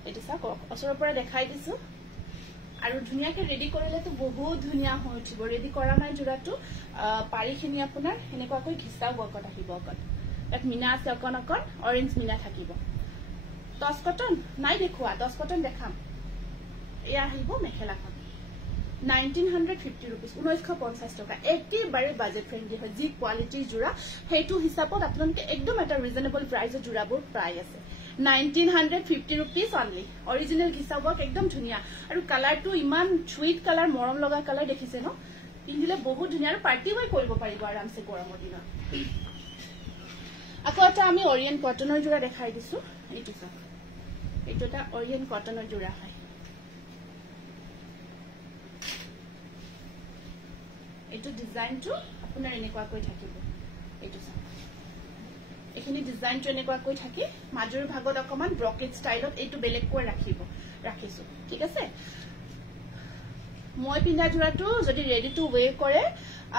এটো সব অসৰৰ পৰা দেখাই দিছো আৰু ধুনিয়াকে ৰেডি কৰিলে তো বহুত ধুনিয়া হৈ উঠিব ৰেডি কৰা নাই জোৰাটো পাৰিখিনি আপোনাৰ এনেকুৱাকৈ খিচা ওয়াৰ্কত আহিব অকল এক মিনা আছে অকন অৰেঞ্জ মিনা থাকিব টস কটন নাই দেখুৱা টস কটন দেখাম এয়া আহিব মেখেলাখন 1950 rupees 1950 টকা একেবাৰে বাজেট ফ্ৰেন্ডলি হয় জি কোৱালিটিৰ জোৰা হেতু হিচাপত আপোনালোকে একদম এটা ৰিজনেবল প্ৰাইসৰ জোৰাবোৰ প্ৰায় আছে 1950 rupees only original খিচা ওয়াৰ্ক একদম ধুনিয়া আৰু কালাৰটো ইমান সুইট কালাৰ মৰম লগা কালাৰ দেখিছে ন পিন্ধিলে বহুত ধুনিয়া আৰু পাৰ্টি ওয়াই কৰিব পাৰিব আৰামছে গৰমৰ দিনত আকৌ এটা আমি অৰিয়েণ্ট কটনৰ জোৰা দেখাই দিছো এইটো চাওক এইটো এটা অৰিয়েণ্ট কটনৰ জোৰা হয় এইটো ডিজাইনটো আপোনাৰ এনেকুৱা কৈ থাকিব এইটো চাওক এখিনি ডিজাইনটো এনেকুৱা কৈ থাকি মাজৰ ভাগত অকমান ব্ৰকেট ষ্টাইলত এইটো বেলেগ কৈ ৰাখিছো ঠিক আছে মই পিন্ধা জোৰাটো যদি ৰেডি টু ওয়ে কৰে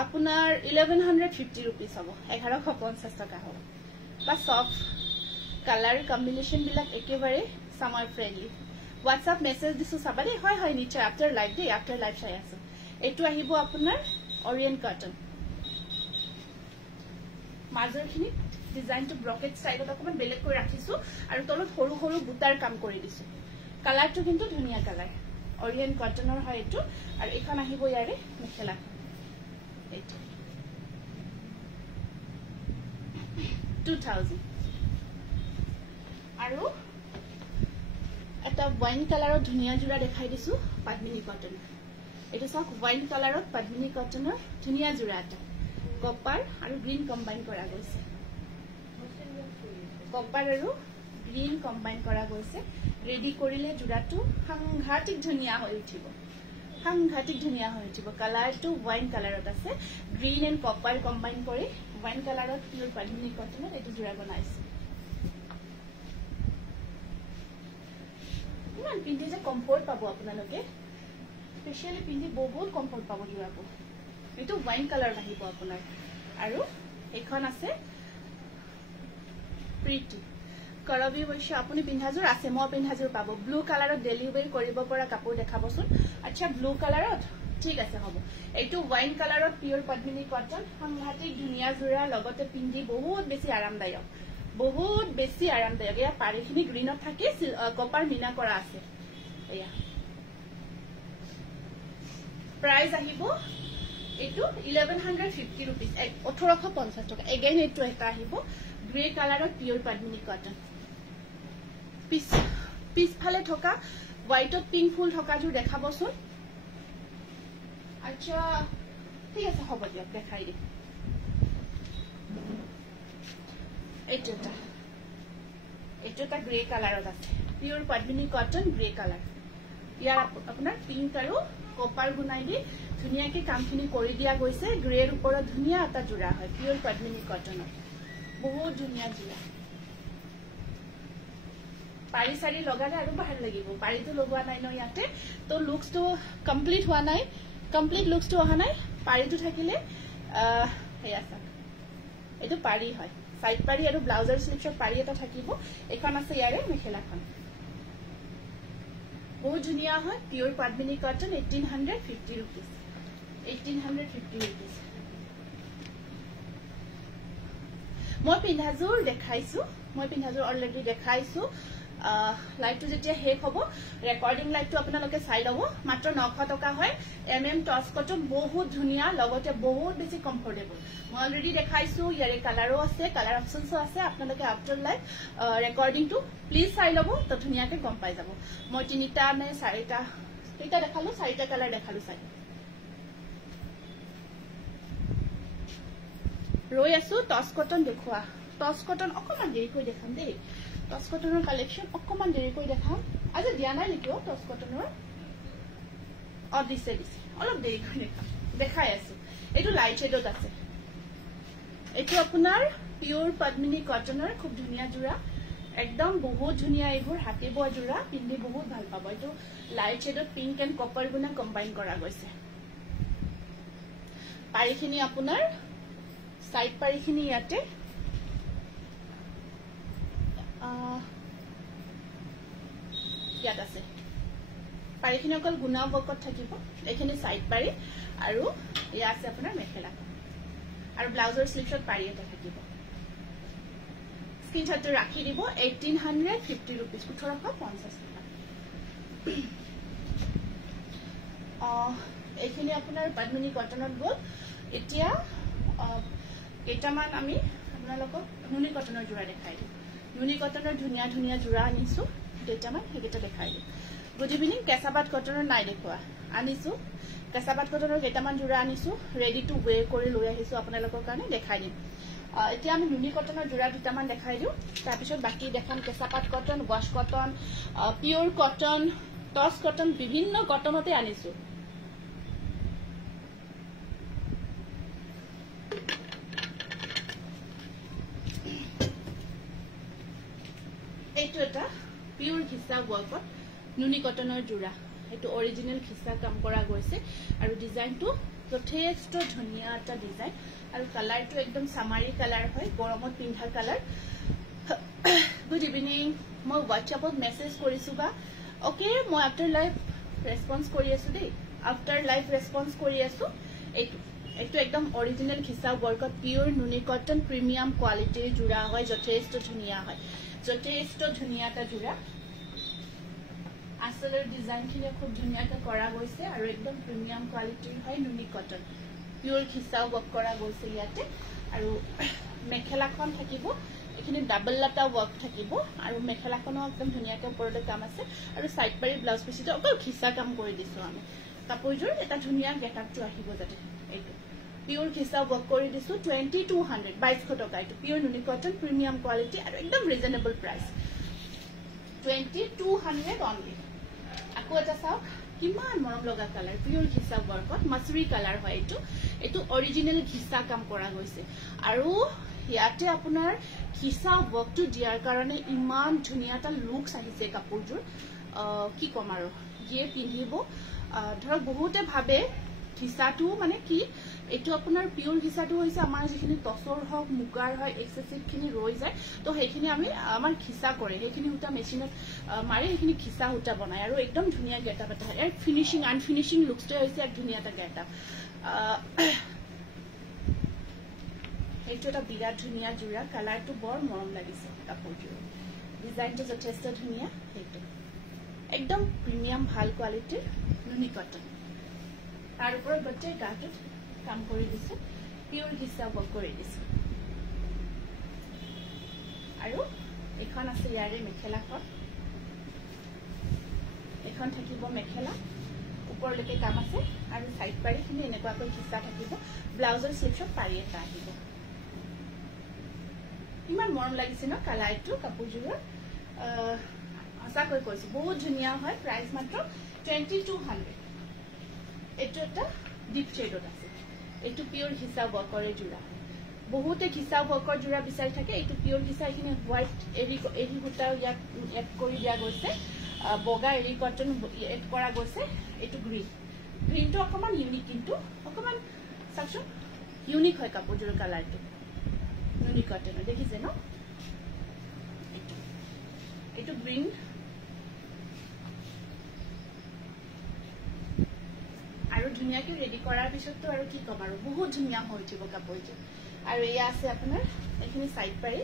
আপোনাৰ 1150 rupees হ'ব 1150 টকা হ'ব বা সফট কালাৰ কম্বিনেশন বিলাক একেবাৰে সামাৰ ফ্ৰেন্ডলি WhatsApp মেসেজ দিছো সাবাৰে হয় হয় নিচে আফটাৰ লাইভ দে আফটাৰ লাইভ চাই আছো এইটো আহিব আপোনাৰ অৰিয়েণ্ট কটন মাজৰখিনি ডিজাইনটো ব্ৰকেট ষ্টাইলত অকমান বেলেগ কৰি ৰাখিছো আৰু তলত সৰু সৰু বুটাৰ কাম কৰি দিছো কালাৰটো কিন্তু ধুনিয়া কালাৰ অৰিয়েণ্ট কটনৰ হয় এইটো আৰু এখন আহিব ইয়াৰে মেখেলা এইটো 2000 আৰু এটা ওয়াইন কালাৰৰ ধুনিয়া জোৰা দেখাই দিছো পদ্মিনী কটন এটা সক ওয়াইন কালাৰত পদ্মিনী কটনৰ ধুনিয়া জোৰা এটা কপাৰ আৰু গ্ৰীন কম্বাইন কৰা গৈছে কপাৰ আৰু গ্ৰীন কম্বাইন কৰা গৈছে ৰেডি কৰিলে জোৰাটো সাংঘাতিক ধুনিয়া হৈ উঠিব কালাৰটো ওয়াইন কালাৰত আছে গ্ৰীন এণ্ড কপাৰ কম্বাইন কৰি ওয়াইন কালাৰত পিওৰ পদ্মিনী কটনত এইটো জোৰা বনাইছে ইমান পিন্ধি যে কমফৰ্ট পাব আপোনালোকে স্পেশালি পিন্ধি বহুত কমফৰ্ট পাব জোৰাটো এইটো ওয়াইন কালাৰ আহিব আপোনাৰ আৰু এখন আছে প্ৰিটি কৰবি বৈশ্য আপুনি পিন্ধাজোৰ আছে মই পিন্ধাজোৰ পাব ব্লু কালাৰত ডেলিভাৰী কৰিব পৰা কাপোৰ দেখাবচোন আচ্ছা ব্লু কালাৰত ঠিক আছে হ'ব এইটো ওয়াইন কালাৰত পিওৰ পদ্মিনী কটন সাংঘাতিক ধুনিয়া জোৰা লগতে পিন্ধি বহুত বেছি আৰামদায়ক এয়া পাৰিখিনি গ্ৰীনত থাকে কপাৰ মিনা কৰা আছে এয়া প্ৰাইস আহিব এইটো 1150 रुपीस 1850 টকা এগেইন এইটো এটা আহিব গ্ৰে কালাৰত পিওৰ পদ্মিনী কটন পিছফালে থকা হোয়াইটত পিঙ্ক ফুল থকা জোৰ দেখাবচোন আচ্ছা ঠিক আছে হ'ব দিয়ক দেখাই দিম এইটো এটা গ্ৰে কালাৰত আছে পিওৰ পদ্মিনী কটন গ্ৰে কালাৰ ইয়াৰ আপোনাৰ পিঙ্ক আৰু কপাৰ গুনাই দি ধুনিয়াকে কামখিনি কৰি দিয়া গৈছে গ্ৰেৰ ওপৰত ধুনিয়া এটা জোৰা হয় পিওৰ পদ্মিনী কটনৰ বহুত ধুনিয়া জোৰা পাৰি সাৰি লগালে আৰু ভাল লাগিব পাৰিটো লগোৱা নাই ন ইয়াতে তো লুকসটো কমপ্লিট হোৱা নাই কমপ্লিট লুকসটো অহা নাই পাৰিটো থাকিলে হেয়া চাক এইটো পাৰি হয় সাইড পাৰি আৰু ব্লাউজৰ স্লিভছত পাৰি এটা থাকিব এখন আছে ইয়াৰে মেখেলাখন বহুত ধুনিয়া হয় পিওৰ পদ্মিনী কটন 1850 रुपीस 1850 रुपीस মই পিন্ধাজোৰ দেখাইছো মই পিন্ধাজোৰ অলৰেডি দেখাইছো লাইভটো যেতিয়া শেষ হ'ব ৰেকৰ্ডিং লাইভটো আপোনালোকে চাই লব মাত্ৰ 900 টকা হয় এমএম টস কটন বহুত ধুনিয়া লগতে বহুত বেছি কমফৰ্টেবল মই অলৰেডি দেখাইছো ইয়াৰে কালাৰো আছে কালাৰ অপচনসও আছে আপোনালোকে আফটাৰ লাইভ ৰেকৰ্ডিংটো প্লিজ চাই লব তো ধুনিয়াকে গম পাই যাব মই তিনিটা নে চাৰিটা এটা দেখালো চাৰিটা কালাৰ দেখালো চাই ৰৈ আছো টস কটন দেখুৱা টস কটন অকমান দেৰি কৰি দেখাম দেই টস কটনৰ কালেকশন অকমান দেৰি কৰি দেখাম আজি দিয়া নাই নেকি টস কটনৰ দিছে অলপ দেৰি কৰি দেখাম দেখাই আছো এইটো লাইট শেডত আছে এইটো আপোনাৰ পিওৰ পদ্মিনী কটনৰ খুব ধুনিয়া জোৰা একদম বহুত ধুনিয়া এইবোৰ হাতে বোৱা জোৰা পিন্ধি বহুত ভাল পাব এইটো লাইট শেডত পিঙ্ক এন্ড কপাৰ গুনা কম্বাইন কৰা গৈছে পাৰিখিনি আপোনাৰ সাইড পাৰিখিনি ইয়াতে ইয়াত আছে পাৰিখিনি অকল গুনা বকত থাকিব এখিনি সাইড পাৰি আৰু ইয়া আছে আপোনাৰ মেখেলা আৰু ব্লাউজৰ স্লিভছত পাৰি এটা থাকিব স্ক্ৰিনশ্বটটো ৰাখি দিব 1850 रुपीस 1850 টকা এইখিনি আপোনাৰ পদ্মিনী কটনত গ'ল এতিয়া কেইটামান আমি আপোনালোকক নুনি কটনৰ জোৰা দেখাই দিম নুনি কটনৰ ধুনিয়া ধুনিয়া জোৰা আনিছো কেইটামান হেগেটা দেখাই দিম গুড ইভিনিং কেঁচাপাত কটনৰ নাই দেখুৱা আনিছো কেঁচাপাত কটনৰ কেইটামান জোৰা আনিছো ৰেডি টু ওয়ে কৰি লৈ আহিছো আপোনালোকৰ কাৰণে দেখাই দিম এতিয়া আমি নুনি কটনৰ জোৰা দুটামান দেখাই দিও তাৰ পিছত বাকি দেখাম কেঁচাপাত cotton wash cotton pure cotton টস কটন বিভিন্ন কটনতে আনিছো এইটো এটা পিওর খিসা ওয়ার্কত নুনি কটনৰ জোৰা এইটো অৰিজিনাল খিসা কাম কৰা গৈছে আৰু ডিজাইনটো যথেষ্ট ধুনিয়া এটা ডিজাইন আৰু কালাৰটো একদম সামাৰী কালাৰ হয় গৰমত পিন্ধা কালাৰ গুড ইভিনিং মই হোৱাটছএপত মেছেজ কৰিছো বা ওকে মই আফটাৰ লাইভ ৰেসপন্স কৰি আছো দেই আফটাৰ লাইভ ৰেসপন্স কৰি আছো এইটো একদম অৰিজিনাল খিসা ওয়াৰ্কত পিওৰ নুনি কটন প্ৰিমিয়াম কোৱালিটিৰ জোৰা হয় যথেষ্ট ধুনিয়া হয় যথেষ্ট ধুনিয়া এটা জোৰা আসলৰ ডিজাইনখিনি খুব ধুনিয়াকৈ কৰা গৈছে আৰু একদম প্ৰিমিয়াম কোৱালিটিৰ হয় নুনি কটন পিওৰ খিসা ওয়াৰ্ক কৰা গৈছে ইয়াতে আৰু মেখেলাখন থাকিব এখিনি ডাবল লাটা ওয়াৰ্ক থাকিব আৰু মেখেলাখনো একদম ধুনিয়াকৈ ওপৰতে কাম আছে আৰু সাইড পাৰি ব্লাউজ পিছতে অকল খিসা কাম কৰি দিছো আমি কাপোৰজোৰ এটা ধুনিয়া গেটআপটো আহিব যাতে এইটো পিওৰ খিসা ওয়াৰ্ক কৰি দিছো 2200 2200 টকা এইটো পিওৰ নুনি কটন প্ৰিমিয়াম কোয়ালিটি আৰু একদম ৰিজনেবল প্ৰাইস 2200 অনলি আকো এটা চাও কিমান মৰম লগা কালাৰ পিওৰ খিসা ওয়াৰ্কত মাছৰি কালাৰ হয় এইটো অৰিজিনাল খিসা কাম কৰা গৈছে আৰু ইয়াতে আপোনাৰ খিসা ওয়াৰ্কটো দিয়াৰ কাৰণে ইমান ধুনিয়া এটা লুকস আহিছে কাপোৰজোৰ কি কম আৰু ইয়ে পিন্ধিব ধৰক বহুতে ভাবে খিসাটো মানে কি এইটো আপোনাৰ পিওৰ ঘিচাটো হৈছে আমাৰ যিখিনি টচৰ হওক মুগাৰ হয় এক্সেচিভখিনি ৰৈ যায় তো সেইখিনি আমি আমাৰ ঘিচা কৰে সেইখিনি সূতা মেচিনত মাৰি সেইখিনি ঘিচা সূতা বনায় আৰু একদম ধুনীয়া গেটআপ এটা হয়। ইয়াৰ ফিনিচিং আনফিনিচিং লুকছটোৱে হৈছে এক ধুনীয়া এটা গেটআপ। এইটো এটা বিৰাট ধুনীয়া যোৰা, কালাৰটো বৰ মৰম লাগিছে কাপোৰযোৰ, ডিজাইনটো যথেষ্ট ধুনীয়া। সেইটো একদম প্ৰিমিয়াম ভাল কোৱালিটিৰ নুনি কটন, তাৰ ওপৰত গোটেই গাটোত কাম কৰি দিছো, পিওৰ ঘিচা ৱৰ্ক কৰি দিছো। আৰু এখন আছে ইয়াৰে মেখেলাখন, এখন থাকিব মেখেলা, ওপৰলৈকে কাম আছে আৰু সাইড পাৰিখিনি এনেকুৱাকৈ ঘিচা থাকিব, ব্লাউজৰ স্লিভছত পাৰি এটা আহিব। ইমান মৰম লাগিছে ন কালাৰটো কাপোৰযোৰৰ, সঁচাকৈ কৈছো বহুত ধুনীয়া হয়। প্ৰাইচ মাত্ৰ 2200। এইটো এটা ডিপ শ্বেডত আছে, এইটো পিওৰ ঘিচা ৱৰ্কৰে যোৰা। বহুতে ঘিচা ৱৰ্কৰ যোৰা বিচাৰি থাকে, এইটো পিওৰ ঘিচা। এইখিনি হোৱাইট এৰি সূতা ইয়াত এড কৰি দিয়া গৈছে, বগা এৰি কটন এড কৰা গৈছে। এইটো গ্ৰীণটো অকণমান ইউনিক, কিন্তু অকণমান চাওকচোন ইউনিক হয় কাপোৰযোৰৰ কালাৰটো, নুনি কটনৰ দেখিছে ন। এইটো গ্ৰীণ, আৰু ধুনীয়াকে ৰেডি কৰাৰ পিছততো আৰু কি ক'ম, আৰু বহুত ধুনীয়া হৈ উঠিব কাপোৰযোৰ। আৰু এয়া আছে আপোনাৰ এইখিনি সাইড পাৰি,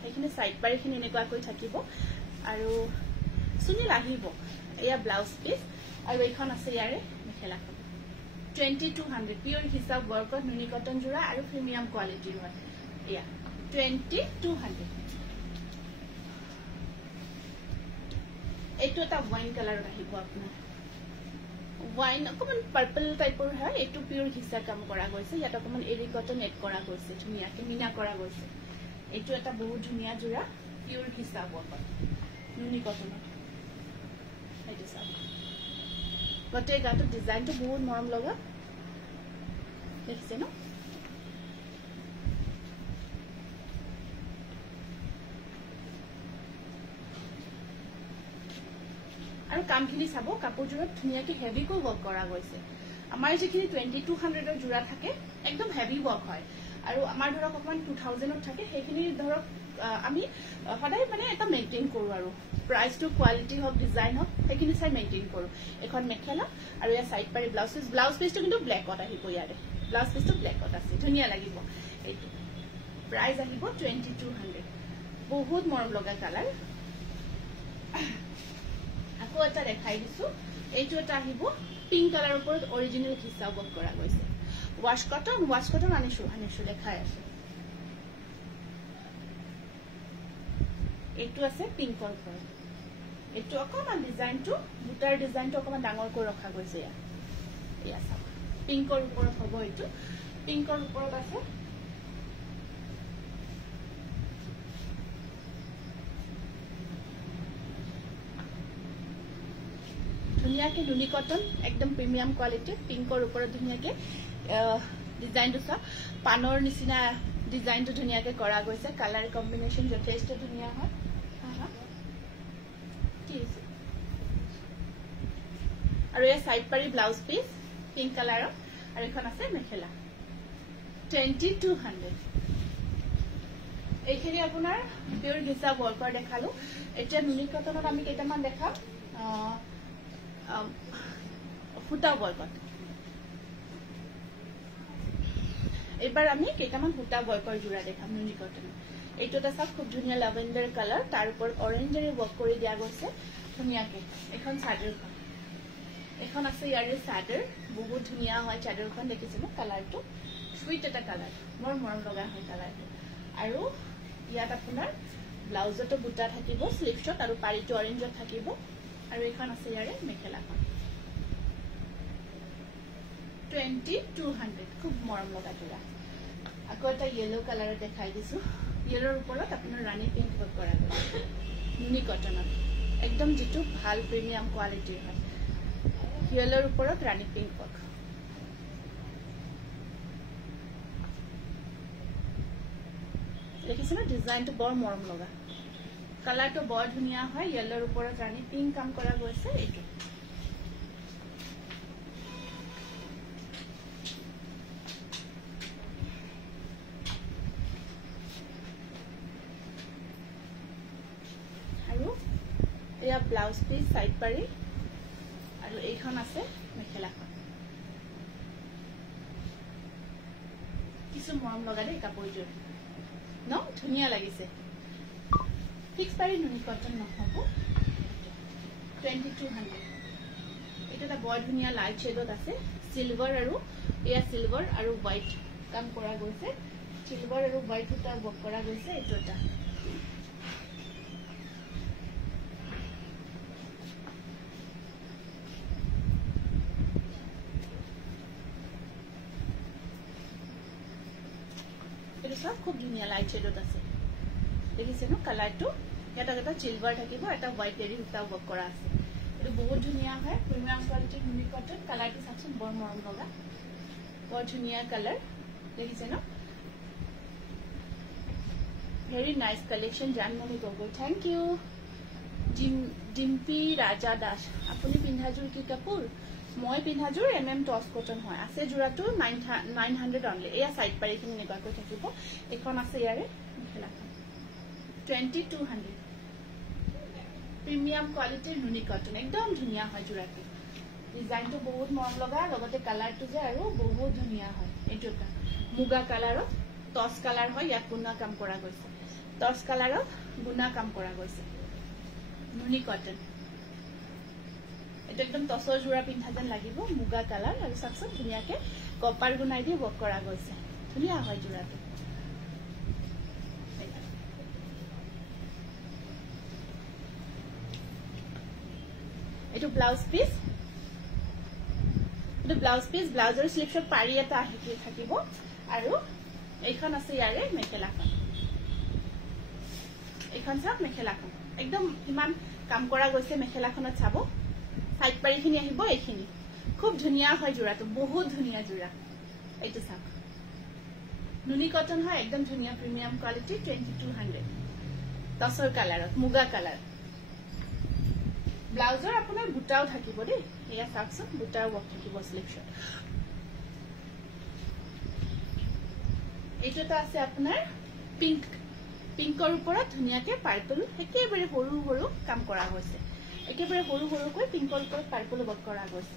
সেইখিনি সাইড পাৰিখিনি এনেকুৱাকৈ থাকিব আৰু চুনিল আহিব। এয়া ব্লাউজ পিচ আৰু এইখন আছে ইয়াৰে মেখেলাখন। 2200 পিওৰ ঘিচা ৱৰ্কত নুনি কটন যোৰা আৰু প্ৰিমিয়াম কোৱালিটিৰ হয়। এয়া 2200। এইটো এটা ওয়াইন কালাৰত আহিব আপোনাৰ, ওয়াইন অকমান পাৰ্পল টাইপৰ হয়। এইটো পিওৰ ঘিচা কাম কৰা গৈছে, ইয়াত অকমান এৰি কটন এড কৰা গৈছে, ধুনীয়াকে মিনা কৰা গৈছে। এইটো এটা বহুত ধুনীয়া যোৰা, পিওৰ ঘিচা ৱৰ্কত নুনি কটনত। এইটো চাওক, গোটেই গাটো ডিজাইনটো বহুত মৰম লগা, দেখিছে ন। আৰু কামখিনি চাব, কাপোৰযোৰত ধুনীয়াকে হেভিকৈ ৱৰ্ক কৰা গৈছে। আমাৰ যিখিনি 2200ৰ যোৰা থাকে একদম হেভি ৱৰ্ক হয়, আৰু আমাৰ ধৰক অকমান 2000ত থাকে, সেইখিনি ধৰক আমি সদায় মানে এটা মেইনটেইন কৰো, আৰু প্ৰাইচটো কোৱালিটি হওক ডিজাইন হওক সেইখিনি চাই মেইনটেইন কৰো। এখন মেখেলা আৰু ইয়াৰ সাইড পাৰি ব্লাউজ পিচটো কিন্তু ব্লেকত আহিব, ইয়াৰে ব্লাউজ পিচটো ব্লেকত আছে, ধুনীয়া লাগিব। এইটো প্ৰাইচ আহিব 2200, বহুত মৰম লগা কালাৰ। আকৌ এটা দেখাই দিছো, এইটো এটা আহিব পিংক কালাৰৰ ওপৰত অৰিজিনেল ঘিচা ৱৰ্ক কৰা গৈছে। ৱাছ কটন আনিছো দেখাই আছো। এইটো আছে পিংকৰ ওপৰত, এইটো অকণমান ডিজাইনটো বুটাৰ ডিজাইনটো অকণমান ডাঙৰকৈ ৰখা গৈছে। এয়া চাওক, পিংকৰ ওপৰত হ'ব, এইটো পিংকৰ ওপৰত আছে। ধুনীয়াকে নুনি কটন একদম প্ৰিমিয়াম কোৱালিটি, পিংকৰ ওপৰত ধুনীয়াকে ডিজাইনটো চাওক, পানৰ নিচিনা ডিজাইনটো ধুনীয়াকে কৰা গৈছে। কালাৰ কম্বিনেশ্যন যথেষ্ট ধুনীয়া হয়। আৰু এই সাইড পাৰি ব্লাউজ পিচ পিংক কালাৰৰ, আৰু এখন আছে মেখেলা 2200। এইখিনি আপোনাৰ পিওৰ ঘিচা ৱৰ্কৰ দেখালো। এতিয়া নুনি কটনত আমি কেইটামান দেখাম সূতা ৱৰ্কত। এইবাৰ আমি কেইটামান সূতা ৱৰ্কৰ যোৰা দেখাম নুনি কটনত। এইটো এটা চাওক, খুব ধুনীয়া লেভেণ্ডাৰ কালাৰ, তাৰ ওপৰত অৰেঞ্জেৰে ৱৰ্ক কৰি দিয়া গৈছে ধুনীয়াকে। এখন চাদৰখন, এখন আছে ইয়াৰে চাদৰ, বহুত ধুনীয়া হয় চাদৰখন, দেখিছে ন কালাৰটো, সুইট এটা কালাৰ, বৰ মৰম লগা হয় কালাৰটো। আৰু ইয়াত আপোনাৰ ব্লাউজতো বুটা থাকিব স্লিভছত, আৰু পাৰীটো অৰেঞ্জত থাকিব। আৰু এইখন আছে ইয়াৰে মেখেলাখন 2200, খুব মৰম লগা যোৰা। আকৌ এটা য়েলো কালাৰত দেখাই দিছো, য়েলোৰ ওপৰত আপোনাৰ ৰাণী পিংক ৱৰ্ক কৰা গৈছে নুনি কটনত, একদম যিটো ভাল প্ৰিমিয়াম কোৱালিটিৰ হয়। য়েলোৰ ওপৰত ৰাণী পিংক ৱৰ্ক, দেখিছে ন ডিজাইনটো বৰ মৰম লগা, কালাৰটো বৰ ধুনীয়া হয়। য়েলোৰ ওপৰত ৰাণী পিংক কাম কৰা গৈছে। এইটো ব্লাউজ পিস সাইড পাৰি আৰু এইখন আছে মেখেলাখন কিছু মৰম লগা দেই কাপোৰযোৰ ন ধুনীয়া লাগিছে ফিক্স পাৰি নুনি কটন নহব 2200 এটা এটা বৰ ধুনীয়া লাইট শেডত আছে সিলভাৰ আৰু এয়া সিলভাৰ আৰু হোৱাইট কাম কৰা গৈছে সিলভাৰ আৰু হোৱাইট এটা বক কৰা গৈছে এইটো এটা এটা সব খুব ধুনীয়া লাইট শেডত আছে দেখিছে ন কালাৰটো এটা এটা সিলভাৰ থাকিব এটা হোৱাইট এৰি এটা বক কৰা আছে এটা বহুত ধুনীয়া হয় প্ৰিমিয়াম কোৱালিটিৰ নুনি কটন কালাৰটো চাচোন বৰ মৰম লগা বৰ ধুনীয়া কালাৰ দেখিছে ন very nice collection Janmoni Gogoi thank you Dimpi Raja Das আপুনি পিন্ধাজোৰ কি কাপোৰ মই পিন্ধাজোৰ MM টস কটন হয় আছে জোৰাটো 900 অনলি এয়া সাইড পাৰি কিনে নেগাকৈ থাকিব এখন আছে ইয়াৰে মেখেলাখন 2200 প্ৰিমিয়াম কোৱালিটিৰ নুনি কটন একদম ধুনীয়া হয় জোৰাটো ডিজাইনটো বহুত মৰম লগা লগতে কালাৰটো যে আৰু বহুত ধুনীয়া হয় এইটো এটা মুগা কালাৰত টস কালাৰ হয় ইয়াত গুণা কাম কৰা গৈছে টস কালাৰত গুণা কাম কৰা গৈছে নুনি কটন এটা একদম টসৰ জোৰা পিন্ধা যেন লাগিব মুগা কালাৰ আৰু চাকচোন ধুনীয়াকে কপাৰ গুণাই দি বক কৰা গৈছে ধুনীয়া হয় জোৰাটো এইটো ব্লাউজ পিস ব্লাউজৰ স্লিপছত পাৰি এটা আহি থাকিব আৰু এইখন আছে ইয়াৰে মেখেলাখন এইখন সব মেখেলাখন একদম ইমান কাম কৰা গৈছে মেখেলাখনত চাব সাইড পাৰিখিনি আহিব এইখিনি খুব ধুনীয়া হয় জোৰাটো বহুত ধুনীয়া জোৰা এইটো চাওক নুনি কটন হয় একদম ধুনীয়া প্ৰিমিয়াম কোৱালিটি 2200 টসৰ কালাৰত মুগা কালাৰ ব্লাউজৰ আপোনাৰ বুটাও থাকিব দেই এয়া চাওকচোন বুটাও বক থাকিব স্লিপছত এইটো এটা আছে আপোনাৰ পিংকৰ ওপৰত ধুনীয়াকে পাৰ্পল একেবাৰে সৰু সৰু কাম কৰা হৈছে একেবাৰে সৰু সৰুকৈ পিংকৰ ওপৰত পাৰ্পল বক কৰা গৈছে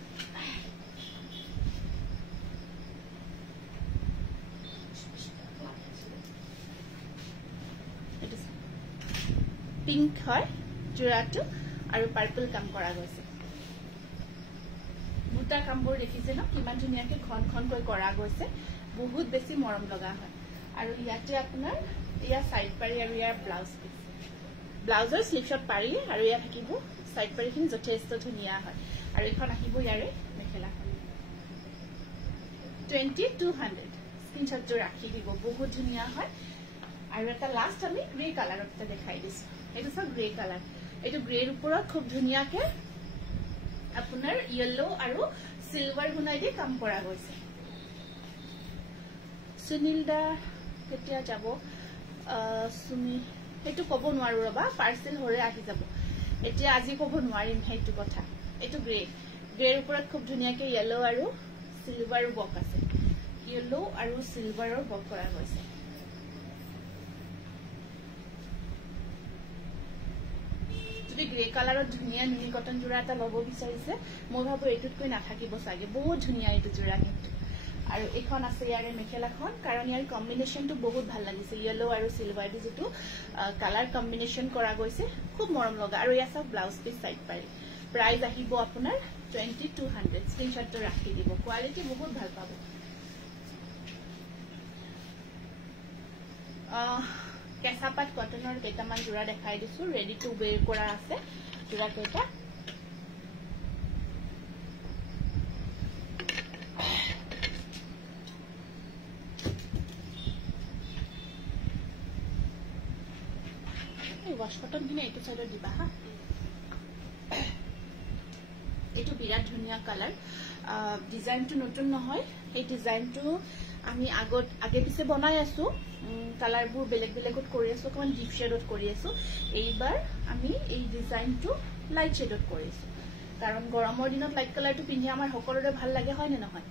পিংক হয় জোৰাটো আৰু পাৰ্পল কাম কৰা গৈছে বুটা কামবোৰ দেখিছে ন কিমান ধুনীয়াকে ঘন ঘনকৈ কৰা গৈছে বহুত বেছি মৰম লগা হয় আৰু ইয়াতে আপোনাৰ ইয়া সাইড পাৰি আৰু ইয়াৰ ব্লাউজ পিস ব্লাউজৰ স্লিপছত পাৰি আৰু ইয়া থাকিব সাইড পাৰিখিনি যথেষ্ট ধুনীয়া হয় আৰু এখন আহিব ইয়াৰে মেখেলাখন 2200 স্ক্ৰিনশ্বটটো ৰাখি দিব বহুত ধুনীয়া হয় আৰু এটা লাষ্ট আমি গ্ৰে কালাৰত এটা দেখাই দিছো এইটো সব গ্ৰে কালাৰ এইটো গ্ৰেৰ ওপৰত খুব ধুনীয়াকে আপোনাৰ ইয়েলো আৰু সিলভাৰ গুণাই দি কাম কৰা গৈছে সুনীল দা কেতিয়া যাব সুমি এইটো ক'ব নোৱাৰো ৰবা পাৰ্সেল হৰে আহি যাব এতিয়া আজি ক'ব নোৱাৰিম সেইটো কথা এইটো গ্ৰেৰ ওপৰত খুব ধুনীয়াকে ইয়েলো আৰু সিলভাৰ বক আছে ইয়েলো আৰু সিলভাৰৰ বক কৰা গৈছে যদি গ্ৰে কালাৰত ধুনীয়া নুনি কটন জোৰা এটা ল'ব বিচাৰিছে মই ভাবো এইটোতকৈ নাথাকিব চাগে বহুত ধুনীয়া এইটো জোৰা কিন্তু আৰু এখন আছে ইয়াৰে মেখেলাখন কাৰণ ইয়াৰ কম্বিনেশনটো বহুত ভাল লাগিছে ইয়েলো আৰু সিলভাৰ দি যেটো কালাৰ কম্বিনেশন কৰা গৈছে খুব মৰম লগা আৰু ইয়া সব ব্লাউজ পিস সাইড পাৰি প্ৰাইস আহিব আপোনাৰ 2200 স্ক্ৰিনশ্বটটো ৰাখি দিব কোৱালিটি বহুত ভাল পাব কেঁচাপাত কটনৰ কেইটামান জোৰা দেখাই দিছো ৰেডি টু বেৰ কৰা আছে জোৰা কেইটা ওয়াশ কটন কিনে এইটো সাইডত দিবা হা এইটো বিৰাট ধুনীয়া কালাৰ ডিজাইনটো নতুন নহয় এই ডিজাইনটো আমি আগে পিছে বনাই আছো কালাৰবোৰ বেলেগ বেলেগত কৰি আছো কোন ডিপ শেডত কৰি আছো এইবাৰ আমি এই ডিজাইনটো লাইট শেডত কৰিছো কাৰণ গৰমৰ দিনত লাইট কালাৰটো পিন্ধি আমাৰ সকলোৰে ভাল লাগে হয় নে নহয়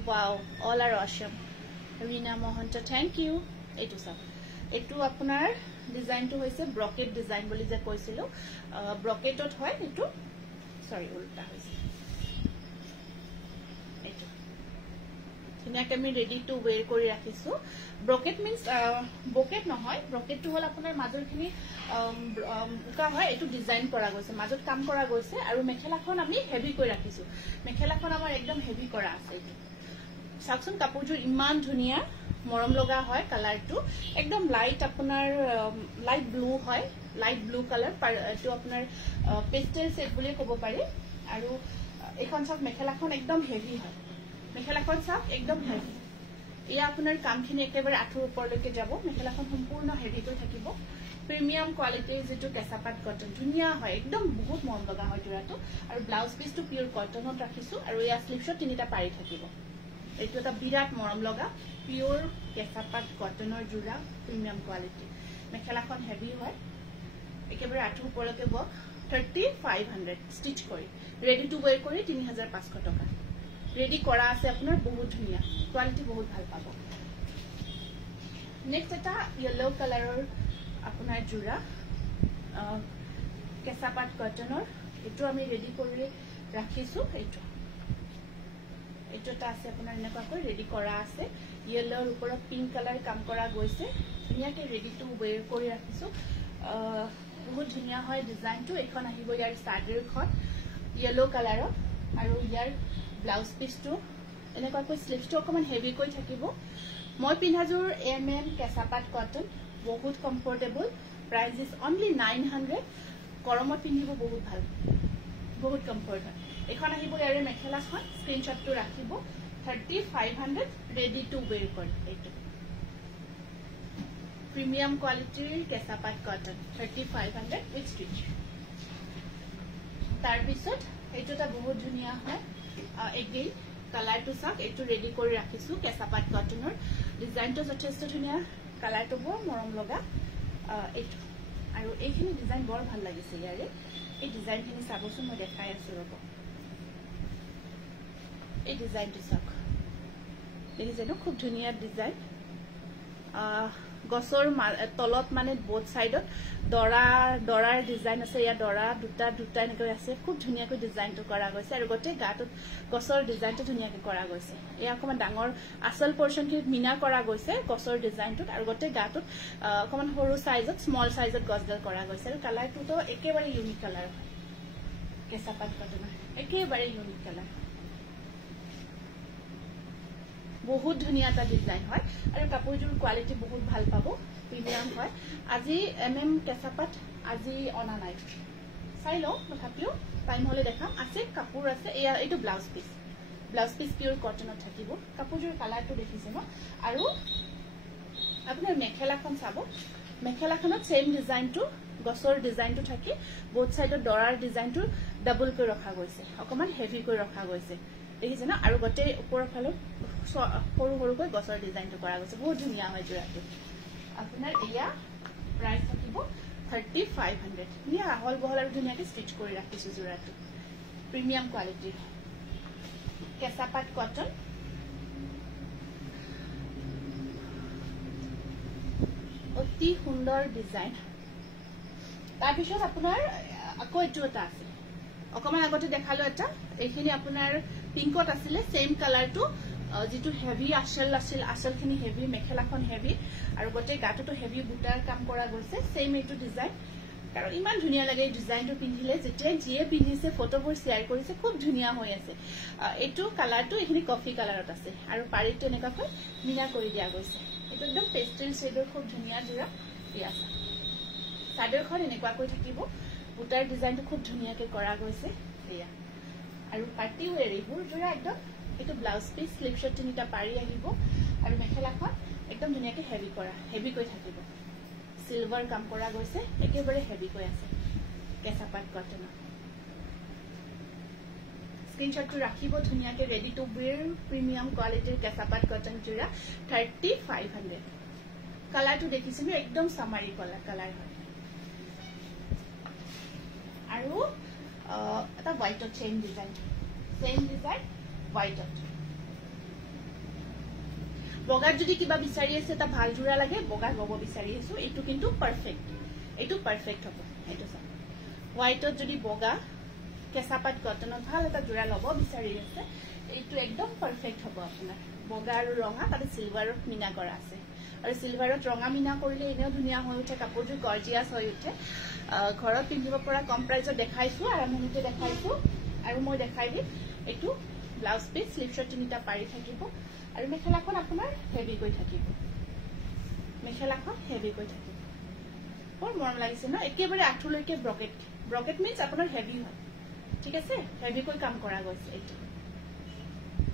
ওয়াও অল আৰ অসম ৰীনা মহন্ত থ্যাংক ইউ এইটো সব এটো আপোনাৰ ডিজাইনটো হৈছে ব্ৰকেট ডিজাইন বুলি যে কৈছিলো ব্ৰকেটত হয় এটো সৰি উল্টা হৈছে এটো ধুনীয়াকৈ আমি ৰেডি টু ওয়েৰ কৰি ৰাখিছো ব্ৰকেট মিন্স বকেট নহয় ব্ৰকেটটো হল আপোনাৰ মাজৰখিনি কা হয় এটো ডিজাইন কৰা গৈছে মাজত কাম কৰা গৈছে আৰু মেখেলাখন আমি হেভি কৰি ৰাখিছো মেখেলাখন আমাৰ একদম হেভি কৰা আছে এটো সাকচোন কাপোৰযোৰ ইমান ধুনিয়া মৰম লগা হয় কালাৰটো একদম লাইট আপোনাৰ লাইট ব্লু হয় লাইট ব্লু কালাৰ এটো আপোনাৰ পেস্টেল সেট বুলি ক'ব পাৰি আৰু এখন সব মেখেলাখন একদম হেভি হয় মেখেলাখন সব একদম হেভি ইয়া আপোনাৰ কামখিনি একেবাৰে আঠুৰ ওপৰলৈকে যাব মেখেলাখন সম্পূৰ্ণ হেভি কৰি থাকিব প্ৰিমিয়াম কোৱালিটিৰ যেটো কেঁচাপাত কটন ধুনিয়া হয় একদম বহুত মৰম লগা হয় জোৰাটো আৰু ব্লাউজ পিসটো পিওৰ কটনত ৰাখিছো আৰু ইয়া স্লিভছত তিনিটা পাৰি থাকিব এটো এটা বিৰাট মৰম লগা পিওৰ কেঁচাপাত কটনৰ জোৰা প্ৰিমিয়াম কোৱালিটি মেখেলাখন হেভি হয় একেবাৰে আঠুৰ ওপৰলৈকে বক 3500 স্টিচ কৰি ৰেডি টু ওয়েৰ কৰি 3500 টকা ৰেডি কৰা আছে আপোনাৰ বহুত ধুনিয়া কোৱালিটি বহুত ভাল পাব নেক্সট এটা ইয়েলো কালাৰৰ আপোনাৰ জোৰা কেঁচাপাত কটনৰ এটো আমি ৰেডি কৰি ৰাখিছো এটো এটা আছে আপোনাৰ এনেকুৱাকৈ ৰেডি কৰা আছে ইয়েলোৰ ওপৰত পিংক কালাৰ কাম কৰা গৈছে ধুনীয়াকৈ ৰেডি টু ওয়েৰ কৰি ৰাখিছো বহুত ধুনীয়া হয় ডিজাইনটো এখন আহিব ইয়াৰ সাদৰখন ইয়েলো কালাৰৰ আৰু ইয়াৰ ব্লাউজ পিসটো এনেকুৱাকৈ স্লিভটো অকমান হেভি কৰি থাকিব মই পিন্ধাযোৰ MM কেঁচাপাত কটন বহুত কমফৰ্টেবল প্ৰাইস ইজ অনলি 900 গৰমত পিন্ধিব বহুত ভাল বহুত কমফৰ্ট হয় এখন আহিব ইয়াৰে মেখেলাখন স্ক্ৰিনশ্বটটো ৰাখিব 3500 ৰেডি টু ওয়েৰ কৰি এটো প্ৰিমিয়াম কোৱালিটিৰ কেঁচাপাত কটন 3500 উইথ স্টিচ তাৰ পিছত এটো এটা বহুত ধুনিয়া হয় এগেইন কালাৰটো চাক এটো ৰেডি কৰি ৰাখিছো কেঁচাপাত কটনৰ ডিজাইনটো যথেষ্ট ধুনিয়া কালাৰটো বৰ মৰম লগা এটো আৰু এইখিনি ডিজাইন বৰ ভাল লাগিছে ইয়াৰে এই ডিজাইনখিনি চাবচোন মই দেখাই আছো ৰব এই ডিজাইনটো চাক দেখিছে ন খুব ধুনিয়া ডিজাইন গছৰ তলত মানে বোথ সাইডত দৰাৰ ডিজাইন আছে ইয়া দৰা দুটা এনেকৈ আছে খুব ধুনিয়াকৈ ডিজাইনটো কৰা গৈছে আৰু গোটেই গাটোত গছৰ ডিজাইনটো ধুনিয়াকৈ কৰা গৈছে ইয়া অকমান ডাঙৰ আসল পৰ্চনখিনিত মিনা কৰা গৈছে গছৰ ডিজাইনটোত আৰু গোটেই গাটোত অকমান সৰু সাইজত স্মল সাইজত গছডাল কৰা গৈছে আৰু কালাৰটো একেবাৰে ইউনিক কালাৰ হয় কেঁচাপাত কটনৰ একেবাৰে ইউনিক কালাৰ বহুত ধুনিয়া এটা ডিজাইন হয় আৰু কাপোৰযোৰ কোৱালিটি বহুত ভাল পাব প্ৰিমিয়াম হয় আজি MM কেঁচাপাত আজি অনা নাই চাই লও তথাপিও টাইম হলে দেখাম আছে কাপোৰ আছে এইটো ব্লাউজ পিস পিওৰ কটনত থাকিব কাপোৰযোৰ কালাৰটো দেখিছে ন আৰু আপোনাৰ মেখেলাখন চাব মেখেলাখনত সেম ডিজাইনটো গছৰ ডিজাইনটো থাকি বোথ সাইডত দৰাৰ ডিজাইনটো ডাবল কৰি ৰখা গৈছে অকমান হেভি কৰি ৰখা গৈছে দেখিছে না আৰু গোটেই ওপৰৰ ফালে সৰু সৰুকৈ গছৰ ডিজাইনটো কৰা গৈছে বহুত ধুনিয়া হয় জোৰাটো আপোনাৰ এয়া প্ৰাইস থাকিব 3500 নিয়া হল বহল আৰু ধুনিয়াকৈ স্টিচ কৰি ৰাখিছো জোৰাটো প্ৰিমিয়াম কোৱালিটিৰ কেঁচাপাত কটন অতি সুন্দৰ ডিজাইন তাৰ পিছত আপোনাৰ আকৌ এটো এটা আছে অকমান আগতে দেখালো এটা এইখিনি আপোনাৰ পিংকত আছিল সেম কালাৰটো যেটো হেভি আসলখিনি হেভি মেখেলাখন হেভি আৰু গোটেই গাটোটো হেভি বুটাৰ কাম কৰা গৈছে সেম এইটো ডিজাইন কাৰণ ইমান ধুনিয়া লাগে এই ডিজাইনটো পিন্ধিলে যেতে যিয়ে পিন্ধিছে ফটোবোৰ শেয়াৰ কৰিছে খুব ধুনিয়া হৈ আছে এইটো কালাৰটো এইখিনি কফি কালাৰত আছে আৰু পাৰিটো এনেকাকৈ মিনা কৰি দিয়া গৈছে এটো একদম পেস্টেল শেডৰ খুব ধুনিয়া জোৰা ইয়া আছে সাদৰখন এনেকুৱাকৈ থাকিব বুটাৰ ডিজাইনটো খুব ধুনিয়াকৈ কৰা গৈছে এয়া আৰু পাৰ্টি ওৱেৰ এইবোৰ জোৰা একদম এটো ব্লাউজ পিস স্লিভছত তিনিটা পাৰি আহিব আৰু মেখেলাখন একদম ধুনিয়াকৈ হেভি কৈ থাকিব সিলভাৰ কাম কৰা গৈছে একেবাৰে হেভি কৈ আছে কেঁচাপাত কটন স্ক্ৰিনশ্বটটো ৰাখিব ধুনিয়াকৈ ৰেডি টু ওৱেৰ প্ৰিমিয়াম কোৱালিটিৰ কেঁচাপাত কটন জোৰা 3500 কালাৰটো দেখিছেনে একদম সামাৰী কালাৰ হয় আৰু এটা হোৱাইটত চেইন ডিজাইন হোৱাইটত বগাত যদি কিবা বিচাৰি আছে এটা ভাল জোৰা লাগে বগাত লব বিচাৰি আছো এইটো কিন্তু পারফেক্ট হ'ব এইটো চাওক হোয়াইটত যদি বগা কেঁচাপাত কটনত ভাল এটা জোৰা লব বিচাৰি আছে এইটো একদম পাৰফেক্ট হ'ব আপোনাৰ বগা আৰু ৰঙা তাতে সিলভাৰত মিনা কৰা আছে আৰু সিলভাৰত ৰঙা মিনা কৰিলে এনেও ধুনীয়া হৈ উঠে কাপোৰটো গৰ্জিয়াস হৈ উঠে ঘৰত পিন্ধিব পৰা কম প্ৰাইজত দেখাইছো আৰম্ভণিতে দেখাইছো আৰু মই দেখাই দিম এইটো ব্লাউজ পিস স্লিভছত তিনিটা পাৰি থাকিব আৰু মেখেলাখন আপোনাৰ হেভি কৈ থাকিব মেখেলাখন হেভি কৈ থাকিব বৰ মৰম লাগিছে ন একেবাৰে আঠুলৈকে ব্ৰকেট মিন্স আপোনাৰ হেভি হয় ঠিক আছে হেভি কৈ কাম কৰা গৈছে এইটো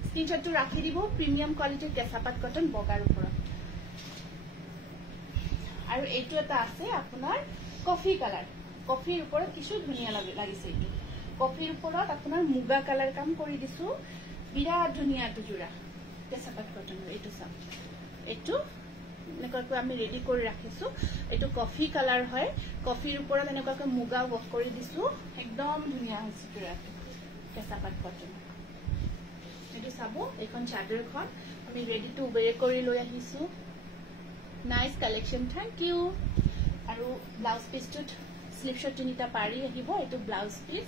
স্ক্ৰিনশ্বটটো ৰাখি দিব প্ৰিমিয়াম কোৱালিটিৰ কেঁচাপাত কটন বগাৰ ওপৰত আৰু এইটো এটা আছে আপোনাৰ কফি কালাৰ কফিৰ ওপৰত কিছু ধুনীয়া লাগিছে এইটো কফিৰ ওপৰত আপোনাৰ মুগা কালাৰ কাম কৰি দিছো বিৰাট ধুনীয়া এইটো জোৰা কেঁচাপাত কটনৰ এইটো চাওক এইটো এনেকুৱাকৈ আমি ৰেডি কৰি ৰাখিছো এইটো কফি কালাৰ হয় কফিৰ ওপৰত এনেকুৱাকৈ মুগা ৱৰ্ক কৰি দিছো একদম ধুনীয়া হৈছে জোৰাটো কেঁচাপাত কটন এইটো চাব এইখন চাদৰখন আমি ৰেডি টু ৱেৰ কৰি লৈ আহিছো নাইস কালেকশন থ্যাংক ইউ আৰু ব্লাউজ পিসটোত স্লিভছত তিনিটা পাৰি আহিব এইটো ব্লাউজ পিস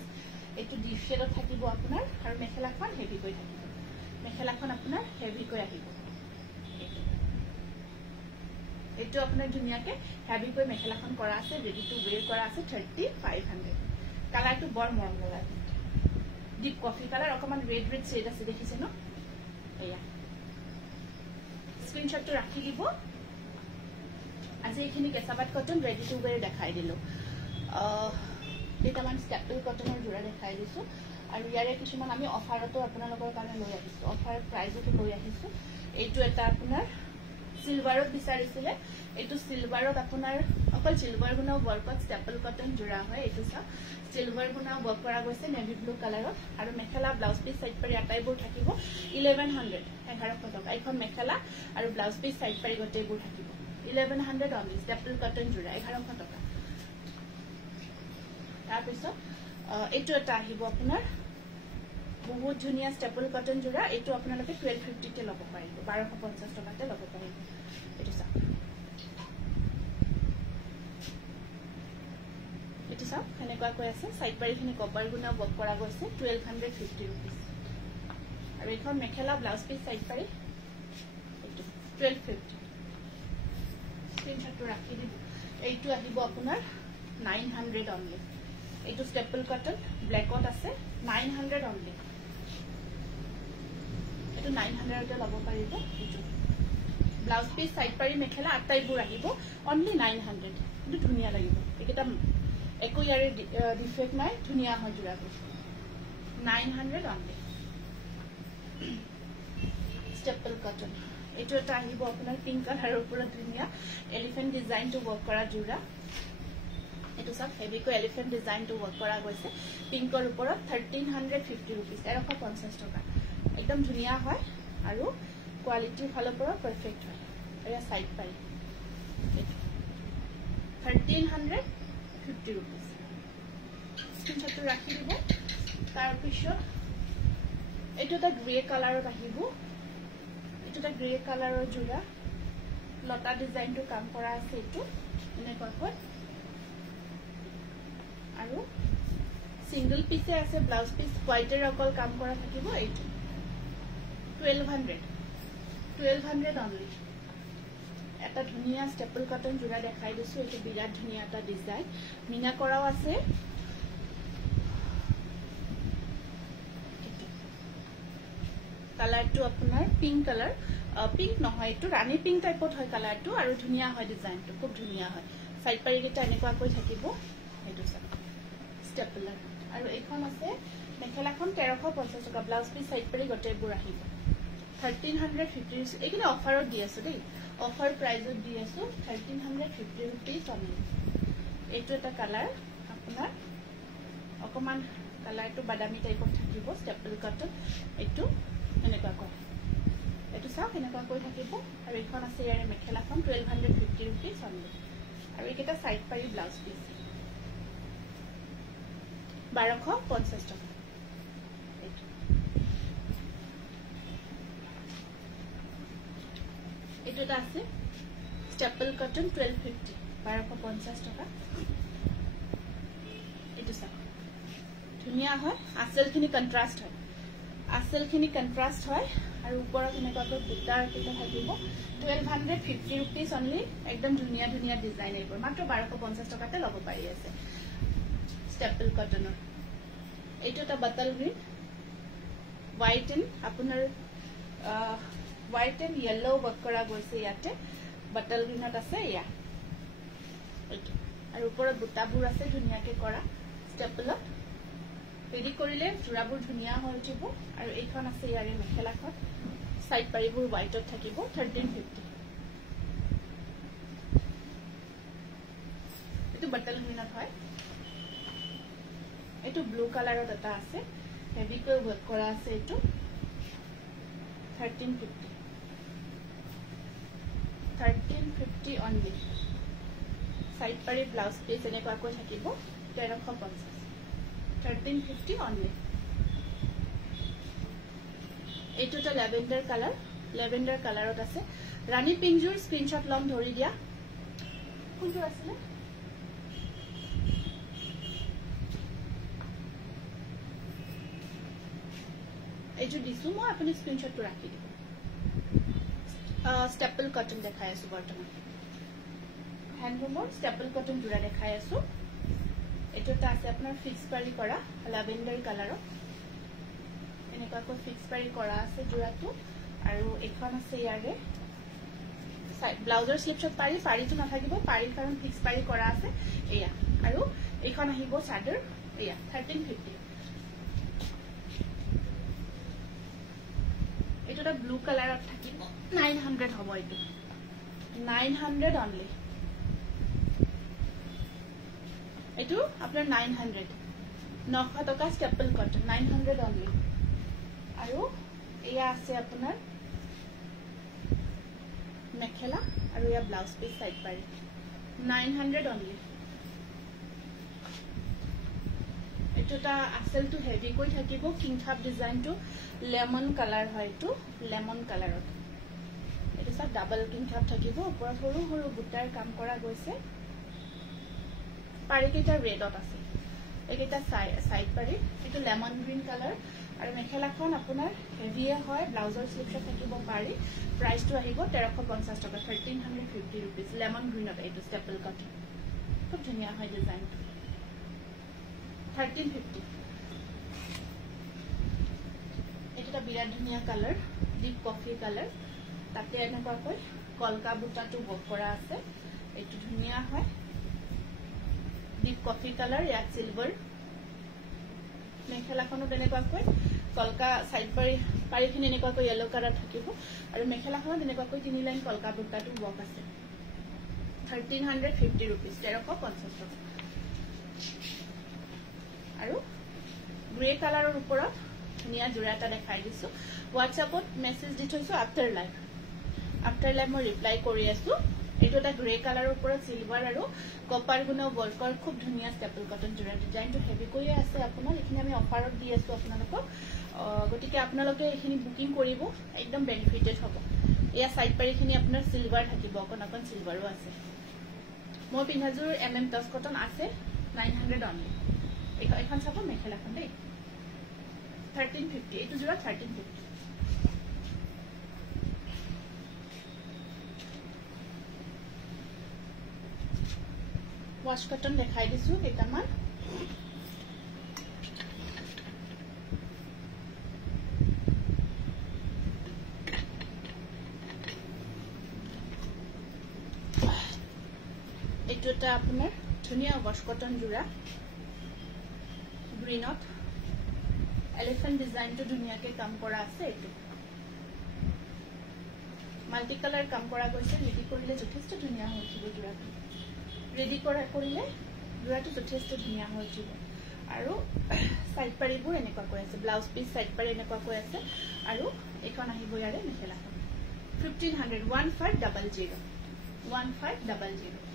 এইটো ডিপ শেডত থাকিব আপোনাৰ আৰু মেখেলাখন হেভি কৈ থাকিব মেখেলাখন আপোনাৰ হেভি কৈ আহিব এইটো আপোনাৰ ধুনীয়াকে হেভি কৈ মেখেলাখন কৰা আছে ৰেডি টু ৱেৰ কৰা আছে 3500 কালাৰটো বৰ মৰম লগা ডিপ কফি কালাৰ অকমান ৰেড শেড আছে দেখিছে ন এয়া স্ক্ৰিনশ্বটটো ৰাখি দিব আজি এইখিনি কেঁচাপাত কটন ৰেডি টু ৱেৰ দেখাই দিলো কেইটামান ষ্টেপল কটনৰ জোৰা দেখাই দিছো আৰু ইয়াৰে কিছুমান আমি অফাৰতো আপোনালোকৰ কাৰণে লৈ আহিছো অফাৰ প্ৰাইজতো লৈ আহিছো এইটো এটা আপোনাৰ সিলভাৰত বিচাৰিছিলে এইটো সিলভাৰত আপোনাৰ অকল সিলভাৰ গুণাও ৱৰ্কত ষ্টেপল কটন জোৰা হয় এইটো চাওক সিলভাৰ গুণাও ৱৰ্ক কৰা গৈছে নেভি ব্লু কালাৰত আৰু মেখেলা ব্লাউজ পিস সাইড পাৰি আটাইবোৰ থাকিব 1100 টকা এখন মেখেলা আৰু ব্লাউজ পিস সাইড পাৰি গোটেইবোৰ থাকিব 1100 অনলি ষ্টেপল কটন জোৰা 1100 টকা তাৰপিছত এইটো এটা আহিব আপোনাৰ বহুত ধুনীয়া ষ্টেপল কটন জোৰা এইটো আপোনালোকে 1250 তে ল'ব পাৰিব 1250 টকাতে ল'ব পাৰিব এইটো চাওক এইটো চাওক এনেকুৱাকৈ আছে সাইড পাৰিখিনি কপাৰ গুণা ৱৰ্ক কৰা গৈছে 1250 रुपीस আৰু এইখন মেখেলা ব্লাউজ পিস সাইড পাৰি এইটো 1250 স্ক্ৰিনশ্বটটো ৰাখি দিব এইটো আহিব আপোনাৰ 900 অনলি এইটো ষ্টেপল কটন ব্ল্যাকত আছে 900 অনলি এইটো 900 তে ল'ব পাৰিব এইটো ব্লাউজ পিস সাইড পাৰি মেখেলা আটাইবোৰ আহিব অনলি 900 এইটো ধুনীয়া লাগিব এইটা একো ইয়াৰে ডিফেক্ট নাই ধুনীয়া হয় জোৰাটো 900 অনলি ষ্টেপল কটন এইটো এটা আহিব আপোনাৰ পিংক কালাৰৰ ওপৰত ধুনীয়া এলিফেন্ট ডিজাইনটো ৱৰ্ক কৰা জোৰা এইটো সব হেভি কো এলিফেন্ট ডিজাইনটো ৱৰ্ক কৰা গৈছে পিংকৰ ওপৰত 1350 रुपीस 150 টকা একদম ধুনীয়া হয় আৰু কোৱালিটি ফালৰ পৰা পাৰফেক্ট হয় এয়া সাইড পাৰি 1350 रुपीस স্ক্ৰিনশ্বটটো ৰাখি দিব তাৰ পিছত এইটো এটা গ্ৰে কালাৰত আহিব এইটো এটা গ্ৰে কালাৰৰ জোৰা লতা ডিজাইনটো কাম কৰা আছে এইটো এনেকুৱাকৈ আৰু সিঙ্গল পিসে আছে ব্লাউজ পিস হোয়াইটেৰ অকল কাম কৰা থাকিব এইটো 1200 অনলি এটা ধুনীয়া ষ্টেপল কটন জোৰা দেখাই দিছো এইটো বিৰাট ধুনীয়া এটা ডিজাইন মিনা কৰাও আছে কালাৰটো আপোনাৰ পিংক কালাৰ পিংক নহয় এইটো ৰাণী পিংক টাইপত হয় কালাৰটো আৰু ধুনীয়া হয় ডিজাইনটো খুব ধুনীয়া হয় সাইড পাৰি এটা এনেকুৱাকৈ থাকিব এইটো চাওক ষ্টেপলাৰ আৰু এইখন আছে মেখেলাখন 1350 টকা ব্লাউজ পিস সাইড পাৰি গোটেইবোৰ আহিব 1350 এইখিনি অফাৰত দি আছো দেই অফাৰ প্ৰাইজত দি আছো 1350 रुपीस অনলি এইটো এটা কালাৰ আপোনাৰ অকমান কালাৰটো বাদামী টাইপত থাকিব ষ্টেপল কটন এইটো এনেকুৱাকৈ এইটো চাওক এনেকুৱাকৈ থাকিব আৰু এইখন আছে ইয়াৰে মেখেলাখন 1250 रुपीस অনলি আৰু এইকেইটা সাইড পাৰি ব্লাউজ পিস 1250 টকা এটা আছে স্টেপল কটন 1250 1250 টাকা এটো চাওক ধুনিয়া হয় আসলখিনি কন্ট্ৰাস্ট হয় আসলখিনি কন্ট্ৰাস্ট হয় আৰু ওপৰত এনেকুৱাকৈ বুটাৰ কিটা থাকিব 1250 rupees only একদম ধুনিয়া ধুনিয়া ডিজাইন এইবোৰ মাত্ৰ 1250 টকাতে ল'ব পাৰি আছে স্টেপল কটনৰ এইটো এটা বটল গ্ৰীণ হোৱাইট এণ্ড আপোনাৰ হোৱাইট এণ্ড য়েলো ৱৰ্ক কৰা গৈছে ইয়াতে বটল গ্ৰীণত আছে ইয়া এইটো আৰু ওপৰত বুটাবোৰ আছে ধুনিয়াকে কৰা স্টেপলত ৰেডি কৰিলে জোৰাবোৰ ধুনিয়া হৈ উঠিব আৰু এইখন আছে ইয়াৰে মেখেলাখন সাইড পাৰিবোৰ হোৱাইটত থাকিব 1350 এইটো বটল গ্ৰীণত হয় এইটো ব্লু কালাৰত এটা আছে হেভিকৈ ৱৰ্ক কৰা আছে এইটো 1350 only সাইড পাৰি ব্লাউজ পিস এনেকুৱাকৈ থাকিব 1350 1350 only এইটো এটা ল্যাভেন্ডাৰ কালাৰত আছে ৰাণী পিংজুৰ স্ক্ৰিনশ্বট লম ধৰি দিয়া কোনটো আছে এইটো দিছো মই আপুনি স্ক্ৰিনশ্বটটো ৰাখি দিব স্টেপল কটন দেখাই আছো বৰ্তমান হ্যান্ডলুমৰ স্টেপল কটন জোৰা দেখাই আছো এইটো এটা আছে আপোনাৰ ফিক্স পাৰি কৰা ল্যাভেন্ডাৰ কালাৰত এনেকুৱাকৈ ফিক্স পাৰি কৰা আছে জোৰাটো আৰু এখন আছে ইয়াৰে ব্লাউজৰ স্লিপছত পাৰিটো নাথাকিব পাৰি কাৰণ ফিক্স পাৰি কৰা আছে এয়া আৰু এখন আহিব চাদৰ এয়া 1350 এইটো এটা ব্লু কালাৰত থাকিব 900 হ'ব এইটো 900 only এইটো আপোনাৰ 900 টকা স্টেপল কটন 900 only আৰু এয়া আছে আপোনাৰ মেখেলা আৰু ইয়া ব্লাউজ পিস সাইড পাৰি 900 only এইটো এটা আসলটো হেভি কৈ থাকিব কিং খাপ ডিজাইনটো লেমন কালাৰ হয় এইটো লেমন কালাৰত এইটো সব ডাবল কিং খাপ থাকিব ওপৰত সৰু সৰু বুটাৰ কাম কৰা গৈছে পাৰিকেইটা ৰেডত আছে এইকেইটা সাইড পাৰি এইটো লেমন গ্ৰীণ কালাৰ আৰু মেখেলাখন আপোনাৰ হেভিয়ে হয় ব্লাউজৰ স্লিপছত থাকিব পাৰি প্ৰাইসটো আহিব 1350 টকা 1350 rupees লেমন গ্ৰীণত এইটো স্টেপল কটন খুব ধুনিয়া হয় ডিজাইনটো 1350 এটা বিৰাট ধুনিয়া কালাৰ ডিপ কফি কালাৰ তাতে এনেকুৱাকৈ কলকা বুটাটো ৱৰ্ক কৰা আছে এইটো ধুনিয়া হয় ডিপ কফি কালাৰ ইয়াত সিলভাৰ মেখেলাখনো তেনেকুৱাকৈ কলকা সাইড পাৰিখিনি এনেকুৱাকৈ য়েলো কালাৰ থাকিব আৰু মেখেলাখনত এনেকুৱাকৈ তিনি লাইন কলকা বুটাটো ৱৰ্ক আছে 1350 rupees 1350 টকা আৰু গ্ৰে কালাৰৰ ওপৰত ধুনিয়া জোৰা এটা দেখাই দিছো হোৱাটছএপত মেছেজ দি থৈছো আফটাৰ লাইভ মই ৰিপ্লাই কৰি আছো এইটো এটা গ্ৰে কালাৰৰ ওপৰত সিলভাৰ আৰু কপাৰ গুণৰ ৱৰ্কৰ খুব ধুনিয়া স্টেপল কটন জোৰা ডিজাইনটো হেভি কৰিয়ে আছে আপোনাৰ এখিনি আমি অফাৰত দি আছো আপোনালোকক গতিকে আপোনালোকে এখিনি বুকিং কৰিব একদম বেনিফিটেড হ'ব এয়া সাইড পাৰিখিনি আপোনাৰ সিলভাৰ থাকিব অকণ সিলভাৰো আছে মই পিন্ধাজোৰ টচ কটন আছে 900 only এখন চাব মেখেলাখন দেই 1350 এইটো জোৰা 1350 ওয়াশ কটন দেখাই দিছো কেইটামান এইটো এটা আপোনাৰ ধুনিয়া ওয়াশ কটন জোৰা গ্ৰীনত এলিফেন্ট ডিজাইনটো ধুনিয়াকে কাম কৰা আছে এইটো মাল্টি কালাৰ কাম কৰা গৈছে ৰেডি কৰিলে যথেষ্ট ধুনিয়া হৈ উঠিব জোৰাটো ৰেডি কৰিলে জোৰাটো যথেষ্ট ধুনিয়া হৈ উঠিব আৰু সাইড পাৰিবোৰ এনেকুৱাকৈ আছে ব্লাউজ পিস সাইড পাৰি এনেকুৱাকৈ আছে আৰু এখন আহিব ইয়াৰে মেখেলাখন 1500 1500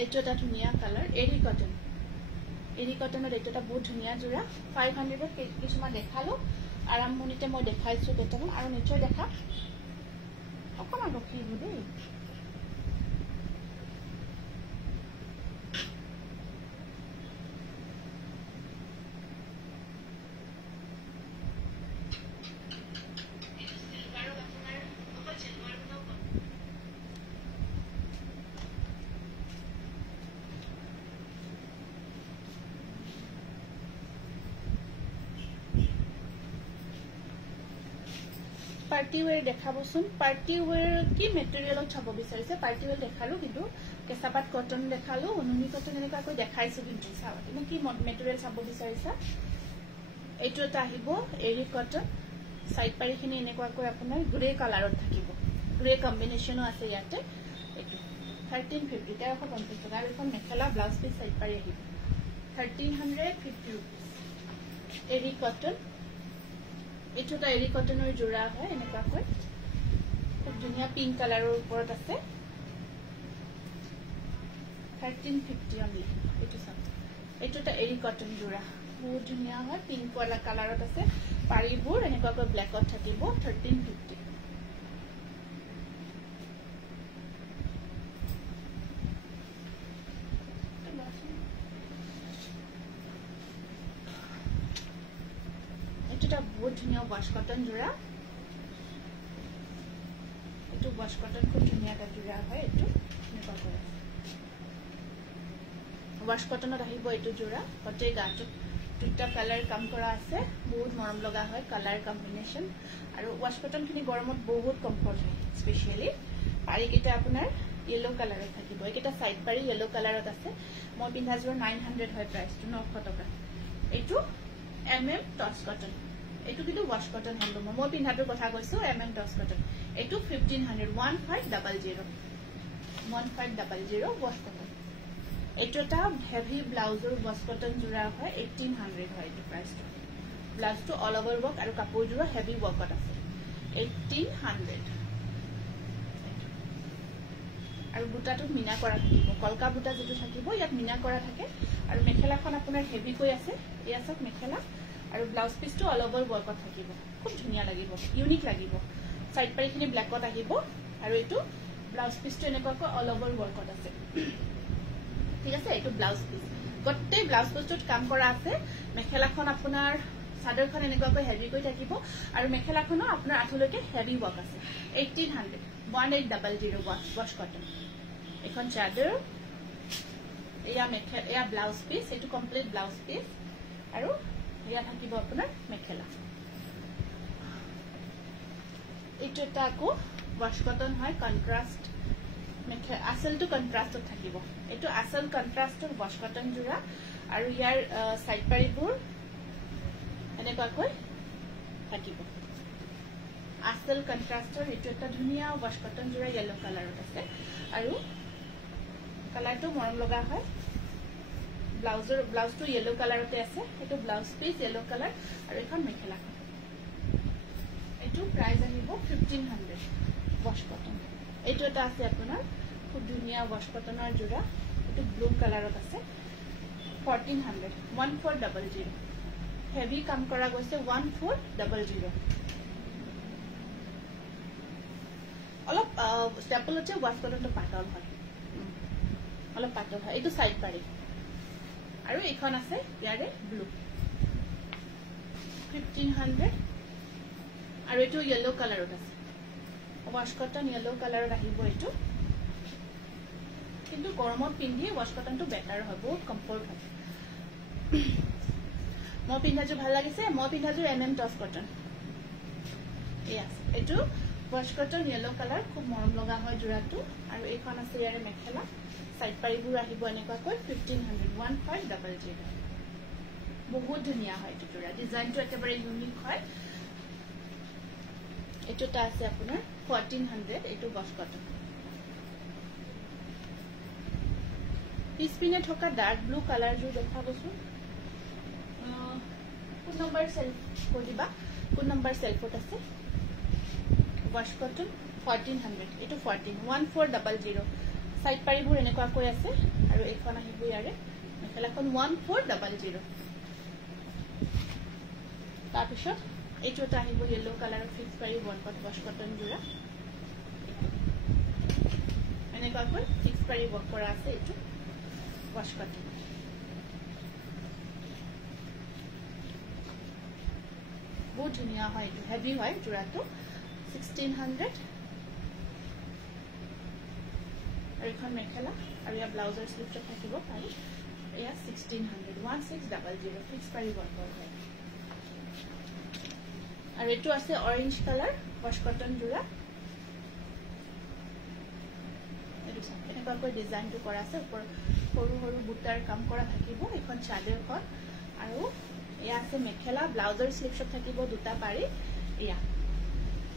এইটো এটা ধুনিয়া কালাৰ এৰি কটনত এইটো এটা বহুত ধুনিয়া জোৰা 500 কিছুমান দেখালো আৰম্ভণিতে মই দেখাইছো কেইটামান আৰু নিশ্চয় দেখা অকণমান ৰখিব দেই পাৰ্টি ওয়্যাৰ দেখাবচোন পাৰ্টি ওয়্যাৰ কি মেটেৰিয়ালত চাব বিচাৰিছে পাৰ্টি ওয়্যাৰ দেখালো কিন্তু কেঁচাপাত কটন দেখালো অনুমি কটন এনেকুৱাকৈ দেখাইছো কিন্তু চাব তুমি কি মেটেৰিয়াল চাব বিচাৰিছা এইটো এটা আহিব এৰি কটন সাইড পাৰিখিনি এনেকুৱাকৈ আপোনাৰ গ্ৰে কালাৰত থাকিব গ্ৰে কম্বিনেশনো আছে ইয়াতে এইটো 1350 টা 150 টকা আৰু এখন মেখেলা ব্লাউজ পিস সাইড পাৰি আহিব 1350 rupees এৰি কটন এইটো এটা এৰি কটনৰ জোৰা হয় এনেকুৱাকৈ খুব ধুনীয়া পিংক কালাৰৰ ওপৰত আছে 1350 অনলি এইটো চাম এইটো এটা এৰি কটন জোৰা বহুত ধুনীয়া হয় পিংক কালাৰত আছে পাৰিবোৰ এনেকুৱাকৈ ব্ল্যাকত থাকিব 1350 बहुत धुनिया वाश कटन जोड़ा एटू वाश कटन खूब धुनिया का जोड़ा है एटू नेपा करे वाश कटनत आहिबो एटू जोड़ा गटे गाटो दुटा कलर काम करा আছে बहुत मरम लगा है कलर कॉम्बिनेशन আৰু वाश कटन खिनि गरमत बहुत कम्फर्ट है स्पेशली पारी केटा আপোনাৰ येलो कलर থাকিব একেটা সাইড পাৰি येलो कलरत আছে মই পিন্ধা জোৰ 900 হয় প্ৰাইস 900 টকা এটু mm टॉस कटन एटू किन्तु वाश कटन हैंडलूम मैं पिंधाटर कथा कैसो mm टॉस कटन एटू 1500 1500 वाश कटन एटू ता हेवी ब्लाउजर वाश कटन जुरा है 1800 है एटू प्राइस ब्लाउज तो ऑल ओवर वर्क और कापोर जुरा हेवी वर्कत আছে 1800 और बुटाটো মিনা কৰা থাকিব কলকা বুটা যেটো থাকিব ইয়াত মিনা কৰা থাকে আৰু মেখেলাখন আপোনাৰ হেভি কৈ আছে ইয়া সব মেখেলা আৰু ব্লাউজ পিস তো অল ওভাৰ ওয়াৰ্কত থাকিব খুব ধুনিয়া লাগিব ইউনিক লাগিব সাইড পাৰিখিনি ব্ল্যাকত আহিব আৰু এটো ব্লাউজ পিস তো এনেকুৱাকৈ অল ওভার ওয়ার্কত আছে ঠিক আছে এটো ব্লাউজ পিস গটে ব্লাউজ পিসত কাম কৰা আছে মেখেলাখন আপোনাৰ সাদৰখন এনেকুৱাকৈ হেভি কৈ থাকিব আৰু মেখেলাখনো আপোনাৰ আঠলৈকে হেভি ওয়াৰ্ক আছে 1800 1800 ওয়াশ কটন এখন চাদৰ এয়া মেখেলা এয়া ব্লাউজ পিস এটো কমপ্লিট ব্লাউজ পিস আৰু ইয়া থাকিব আপোনাৰ মেখেলা এইটো তাকো ওয়াশ কটন হয় কন্ট্ৰাস্ট মেখে আসলটো কন্ট্ৰাস্টত থাকিব এইটো আসল কন্ট্ৰাস্টৰ ওয়াশ কটন জোৰা আৰু ইয়াৰ সাইড পাৰিবোৰ এনেকুৱাকৈ থাকিব আসল কন্ট্ৰাস্টৰ এইটো এটা ধুনিয়া ওয়াশ কটন জোৰা येलो কালাৰত আছে আৰু কালাৰটো মৰম লগা হয় ब्लाउज तो येलो कलरते আছে এটো ব্লাউজ পিস येलो कलर আৰু এখন মেখেলা এটো প্ৰাইস আহিব 1500 ওয়াশ কটন এটো এটা আছে আপোনাৰ খুব ধুনিয়া ওয়াশ কটনৰ জোৰা এটো ব্লু কালাৰত আছে 1400 1400 হেভি কাম কৰা গৈছে 1400 অলপ স্টেপলতে ওয়াশ কটনটো পাতল হয় অলপ পাতল হয় এটো সাইড পাৰি আৰু এখন আছে ইয়াৰে ব্লু 1500 আৰু এটো येलो কালাৰত আছে ওয়াশ কটন येलो কালাৰত আহিব এটো কিন্তু গৰমত পিন্ধি ওয়াশ কটনটো বেটাৰ হয় বহুত কমফৰ্ট হয় মই পিন্ধাজো ভাল লাগিছে মই পিন্ধাজো mm টস কটন ইয়াস এটো ওয়াশ কটন येलो কালাৰ খুব মৰম লগা হয় জোৰাটো আৰু এখন আছে ইয়াৰে মেখেলা সাইড পাৰিবোৰ আহিব এনেকুৱাকৈ 1500 1500 বহুত ধুনিয়া হয় এটো জোৰা ডিজাইনটো একেবাৰে ইউনিক হয় এটোটা আছে আপোনাৰ 1400 এটো ওয়াশ কটন পিছপিনে থকা ডাৰ্ক ব্লু কালাৰ জো দেখাবছো কোন নাম্বাৰ সেলফ কৰিবা কোন নাম্বাৰ সেলফত আছে ওয়াশ কটন 1400 এটো 1400 সাইড পাৰিবোৰ এনেকুৱাকৈ আছে আৰু এখন আহিব ইয়াৰে মেখেলাখন 1400 তাৰপিছত এইটো এটা আহিব ইয়েলো কালাৰ ফিক্স পাৰি ওয়ান কট ওয়াশ কটন জোৰা এনেকুৱাকৈ ফিক্স পাৰি ওয়াৰ্ক কৰা আছে এইটো ওয়াশ কটন বহুত ধুনীয়া হয় এইটো হেভি হয় জোৰাটো 1600 আৰু এখন মেখেলা আৰু ইয়া ব্লাউজৰ স্লিভটো থাকিব পাৰি ইয়া 1600 1600 ফিক্স পাৰি ওয়াৰ্ক কৰা হয় আৰু এইটো আছে অৰেঞ্জ কালাৰ ওয়াশ কটন জোৰা এইটো এনেকুৱাকৈ ডিজাইনটো কৰা আছে ওপৰ সৰু সৰু বুটাৰ কাম কৰা থাকিব এখন চাদৰখন আৰু ইয়া আছে মেখেলা ব্লাউজৰ স্লিভছত থাকিব দুটা পাৰি ইয়া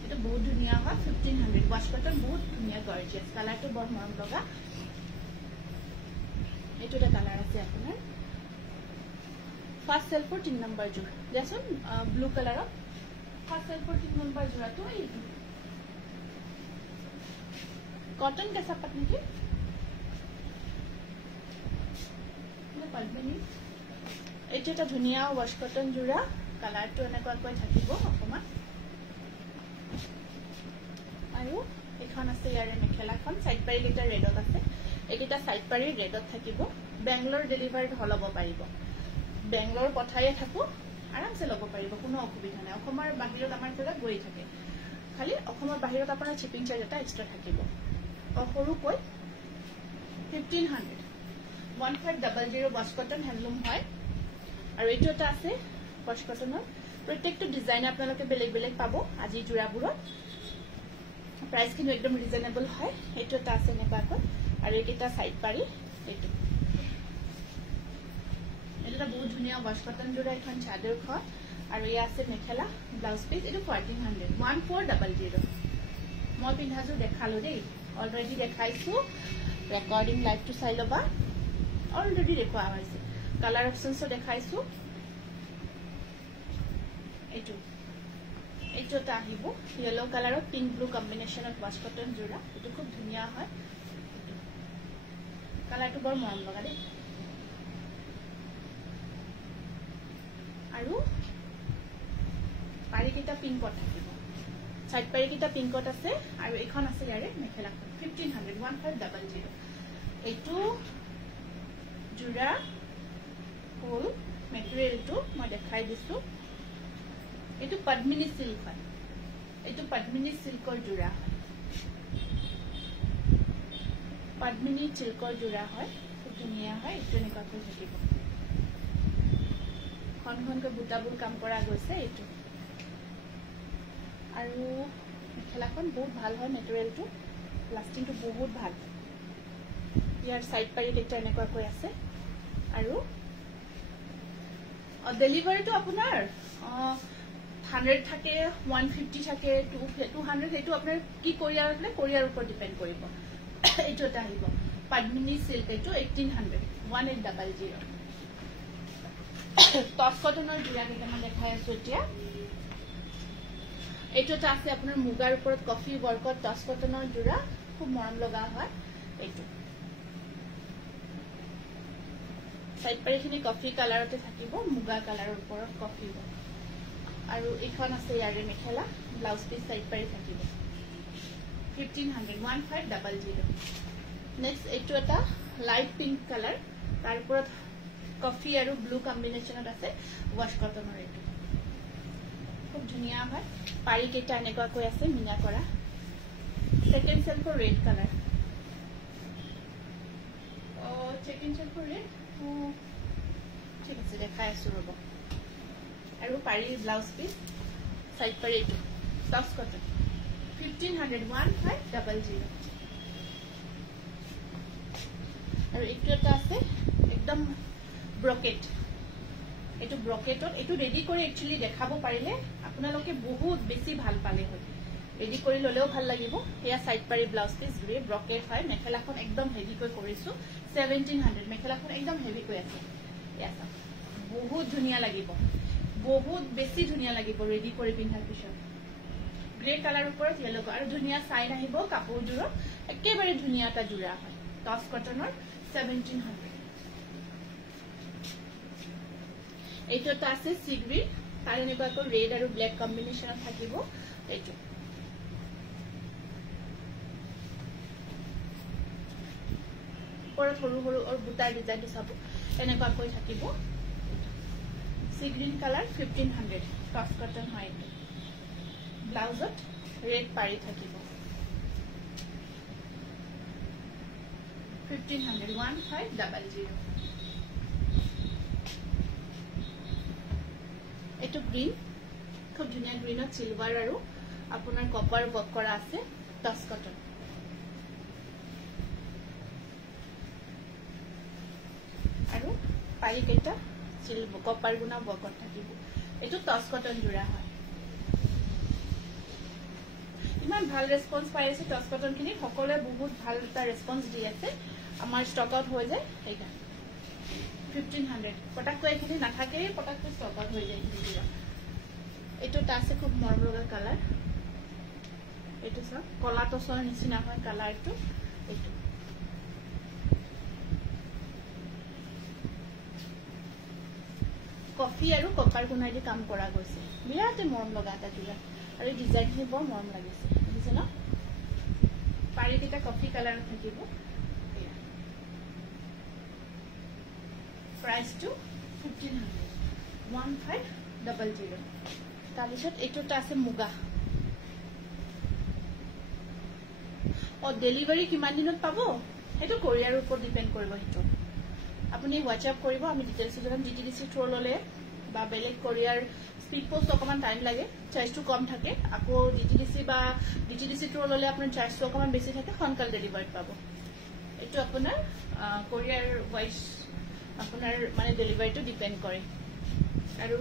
এটা বহুত ধুনীয়া হয় 1500 ওয়াশ কটন বহুত ধুনীয়া গৰ্জিয়াস কালাৰটো বৰ মৰম লগা এইটো এটা কালাৰ আছে আপোনাৰ ফাৰ্স্ট সেলফৰ 3 নম্বৰ জোৰ দেখোন ব্লু কালাৰৰ ফাৰ্স্ট সেলফৰ 3 নম্বৰ জোৰাটো এইটো কটন কেঁচা পাট নেকি পালবেনি এইটো এটা ধুনীয়া ওয়াশ কটন জোৰা কালাৰটো এনেকুৱাকৈ থাকিব অকমান আৰু এখন আছে ইয়াৰে মেখেলাখন সাইড পাৰি কেইটা ৰেডত আছে এইকেইটা সাইড পাৰি ৰেডত থাকিব বেংগলোৰ ডেলিভাৰ্ড হলব পাৰিব বেংগলোৰ পঠাইয়ে থাকো আৰামছে লব পাৰিব কোনো অসুবিধা নাই অসমৰ বাহিৰত আমাৰ পৰা গৈ থাকে খালি অসমৰ বাহিৰত আপোনাৰ শিপিং চাৰ্জ এটা এক্সট্ৰা থাকিব সৰুকৈ 1500 1500 ওয়াশ কটন হ্যান্ডলুম হয় আৰু এইটো এটা আছে ওয়াশ কটনৰ প্ৰত্যেকটো ডিজাইন আপোনালোকে বেলেগ বেলেগ পাব আজি জোৰাবোৰত প্ৰাইস কিন্তু একদম ৰিজনেবল হয় এইটো এটা আছে নেপাকৈ আৰু এইটা সাইড পাৰি এইটো এটা বহুত ধুনীয়া ওয়াশ কটন জোৰা এখন চাদৰখন আৰু ইয়া আছে মেখেলা ব্লাউজ পিস এইটো 1400 1400 মই পিন্ধাজো দেখালো দেই অলৰেডি দেখাইছো ৰেকৰ্ডিং লাইভটো চাই লবা অলৰেডি দেখুৱা হৈছে কালাৰ অপশনসও দেখাইছো এইটো এইটো এটা আহিব ইয়েলো কালাৰৰ পিংক ব্লু কম্বিনেশনত ওয়াশ কটন জোৰা এইটো খুব ধুনীয়া হয় কালাৰটো বৰ মৰম লগা দেই আৰু পাৰিকিটা পিংকত থাকিব সাইড পাৰিকিটা পিংকত আছে আৰু এখন আছে ইয়াৰে মেখেলাখন 1500 1500 এইটো জোৰা ফুল মেটেৰিয়েলটো মই দেখাই দিছো এইটো পদ্মিনী সিল্ক হয় এইটো পদ্মিনী সিল্কৰ জোৰা হয় পদ্মিনী সিল্কৰ জোৰা হয় খুব ধুনীয়া হয় এইটো এনেকুৱাকৈ থাকিব খনখনকৈ বুটাবোৰ কাম কৰা গৈছে এইটো আৰু মেখেলাখন বহুত ভাল হয় মেটেৰিয়েলটো লাষ্টিংটো বহুত ভাল ইয়াৰ সাইড পাৰি এটা এনেকুৱাকৈ আছে আৰু ডেলিভাৰীটো আপোনাৰ 100 থাকে 150 থাকে 200 এইটো আপোনাৰ কি কোৰিয়াৰ আছে কোৰিয়াৰ ওপৰত ডিপেন্ড কৰিব এইটো এটা আহিব পদ্মিনী সিল্ক এইটো 1800 1800 টপ কটনৰ জোৰা কেইটামান দেখাই আছো এতিয়া এইটো এটা আছে আপোনাৰ মুগাৰ ওপৰত কফি ওয়াৰ্কত টপ কটনৰ জোৰা খুব মৰম লগা হয় এইটো সাইড পাৰিখিনি কফি কালাৰতে থাকিব মুগা কালাৰৰ ওপৰত কফি আৰু এখন আছে ইয়াৰে মেখেলা ব্লাউজ পিস সাইড পাৰি থাকিব 1500 1500 নেক্সট এইটো এটা লাইট পিংক কালাৰ তাৰ ওপৰত কফি আৰু ব্লু কম্বিনেশনত আছে ওয়াশ কটনৰ এইটো খুব ধুনীয়া হয় পাৰি কেইটা এনেকুৱাকৈ আছে মিনা কৰা সেকেন্ড সেলফৰ ৰেড কালাৰ সেকেন্ড সেলফৰ ৰেড ঠিক আছে দেখাই আছো ৰব আৰু পাৰি ব্লাউজ পিস সাইড পাৰি এইটো টপ কটন 1500 1500 আৰু এইটো এটা আছে একদম ব্ৰকেট এইটো ব্ৰকেটত এইটো ৰেডি কৰি একচুয়ালি দেখাব পাৰিলে আপোনালোকে বহুত বেছি ভাল পালে হয় ৰেডি কৰি ললেও ভাল লাগিব এয়া সাইড পাৰি ব্লাউজ পিস গ্ৰে ব্ৰকেট হয় মেখেলাখন একদম হেভি কৈ কৰিছো 1700 মেখেলাখন একদম হেভি কৈ আছে এয়া বহুত ধুনীয়া লাগিব বহুত বেছি ধুনীয়া লাগিব ৰেডি কৰি পিন্ধাৰ পিছত গ্ৰে কালাৰ ওপৰত ইয়েলো আৰু ধুনীয়া সাইন আহিব কাপোৰজোৰৰ একেবাৰে ধুনীয়া এটা জোৰা হয় টপ কটনৰ 1700 এইটো এটা আছে সিগ্ৰি তাৰ এনেকুৱাকৈ ৰেড আৰু ব্লেক কম্বিনেশ্যনত থাকিব এইটো ওপৰত সৰু সৰু আৰু বুটাৰ ডিজাইনটো চাব এনেকুৱাকৈ থাকিব সি গ্ৰীণ কালাৰ 1500 টপ কটন হয় এইটো ব্লাউজত ৰেড পাৰি থাকিব 1500 1500 এইটো গ্ৰীণ খুব ধুনীয়া গ্ৰীণত সিলভাৰ আৰু আপোনাৰ কপাৰ ওয়াৰ্ক কৰা আছে টপ কটন আৰু পাৰি কেইটা সিলভাৰ কপাৰ গুণা ওয়াৰ্কত থাকিব এইটো টপ কটন জোৰা হয় ইমান ভাল ৰেসপন্স পাই আছে টপ কটন খিনি সকলোৱে বহুত ভাল এটা ৰেসপন্স দি আছে আমাৰ ষ্টক আউট হৈ যায় এইটা 1500 পটাককৈ এখিনি নাথাকে পটাককৈ ষ্টক আউট হৈ যায় এইটো তাছে খুব মৰম লগা কালাৰ এইটো সব কলা টছৰ নিচিনা হয় কালাৰটো এইটো কফি আৰু কপাৰ গুণাই দি কাম কৰা গৈছে বিৰাটে মৰম লগা এটা জোৰা আৰু ডিজাইনখিনি বৰ মৰম লাগিছে বুজিছে ন পাৰি কেইটা কফি কালাৰত থাকিব প্ৰাইস টু 1500 1500 তাৰপিছত এইটোটা আছে মুগা ও ডেলিভাৰী কিমান দিনত পাব সেইটো কোৰিয়াৰৰ ওপৰত ডিপেন্ড কৰিব সেইটো আপুনি হোৱাটসঅ্যাপ কৰিব আমি ডিটেইলছ দিম ডিটিডিসি থ্ৰু ললে বা বেলেগ কোৰিয়াৰ স্পিড পোস্ট অকমান টাইম লাগে চাৰ্জটো কম থাকে আকৌ ডিটিডিসি থ্ৰু ললে আপোনাৰ চাৰ্জটো অকমান বেছি থাকে সোনকালে ডেলিভাৰী পাব এইটো আপোনাৰ কোৰিয়াৰ ওয়াইজ আপোনাৰ মানে ডেলিভাৰীটো ডিপেন্ড কৰে আৰু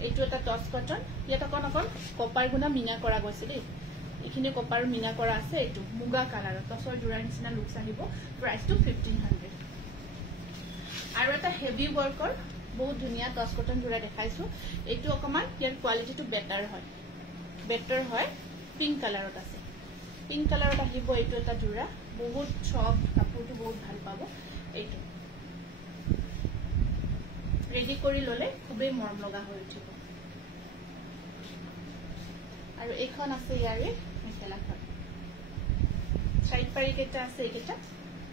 এইটো এটা টপ কটন ইয়াত অকন কপাৰ গুণা মিনা কৰা গৈছে দেই এখিনি কপাৰ মিনা কৰা আছে এইটো মুগা কালাৰ টছৰ জোৰা নিচিনা লুকস আহিব প্ৰাইসটো 1500 আৰু এটা হেভি ওয়াৰ্কৰ বহুত ধুনিয়া টপ কটন জোৰা দেখাইছো এইটো অকমান ইয়াৰ কোৱালিটিটো বেটাৰ হয় পিংক কালাৰত আছে পিংক কালাৰত আহিব এইটো এটা জোৰা বহুত সফট কাপোৰটো বহুত ভাল পাব এইটো ৰেডি কৰি ললে খুবেই মৰম লগা হৈ উঠিব আৰু এখন আছে ইয়াৰে মেখেলাখন সাইড পাৰি কেটা আছে এইকেটা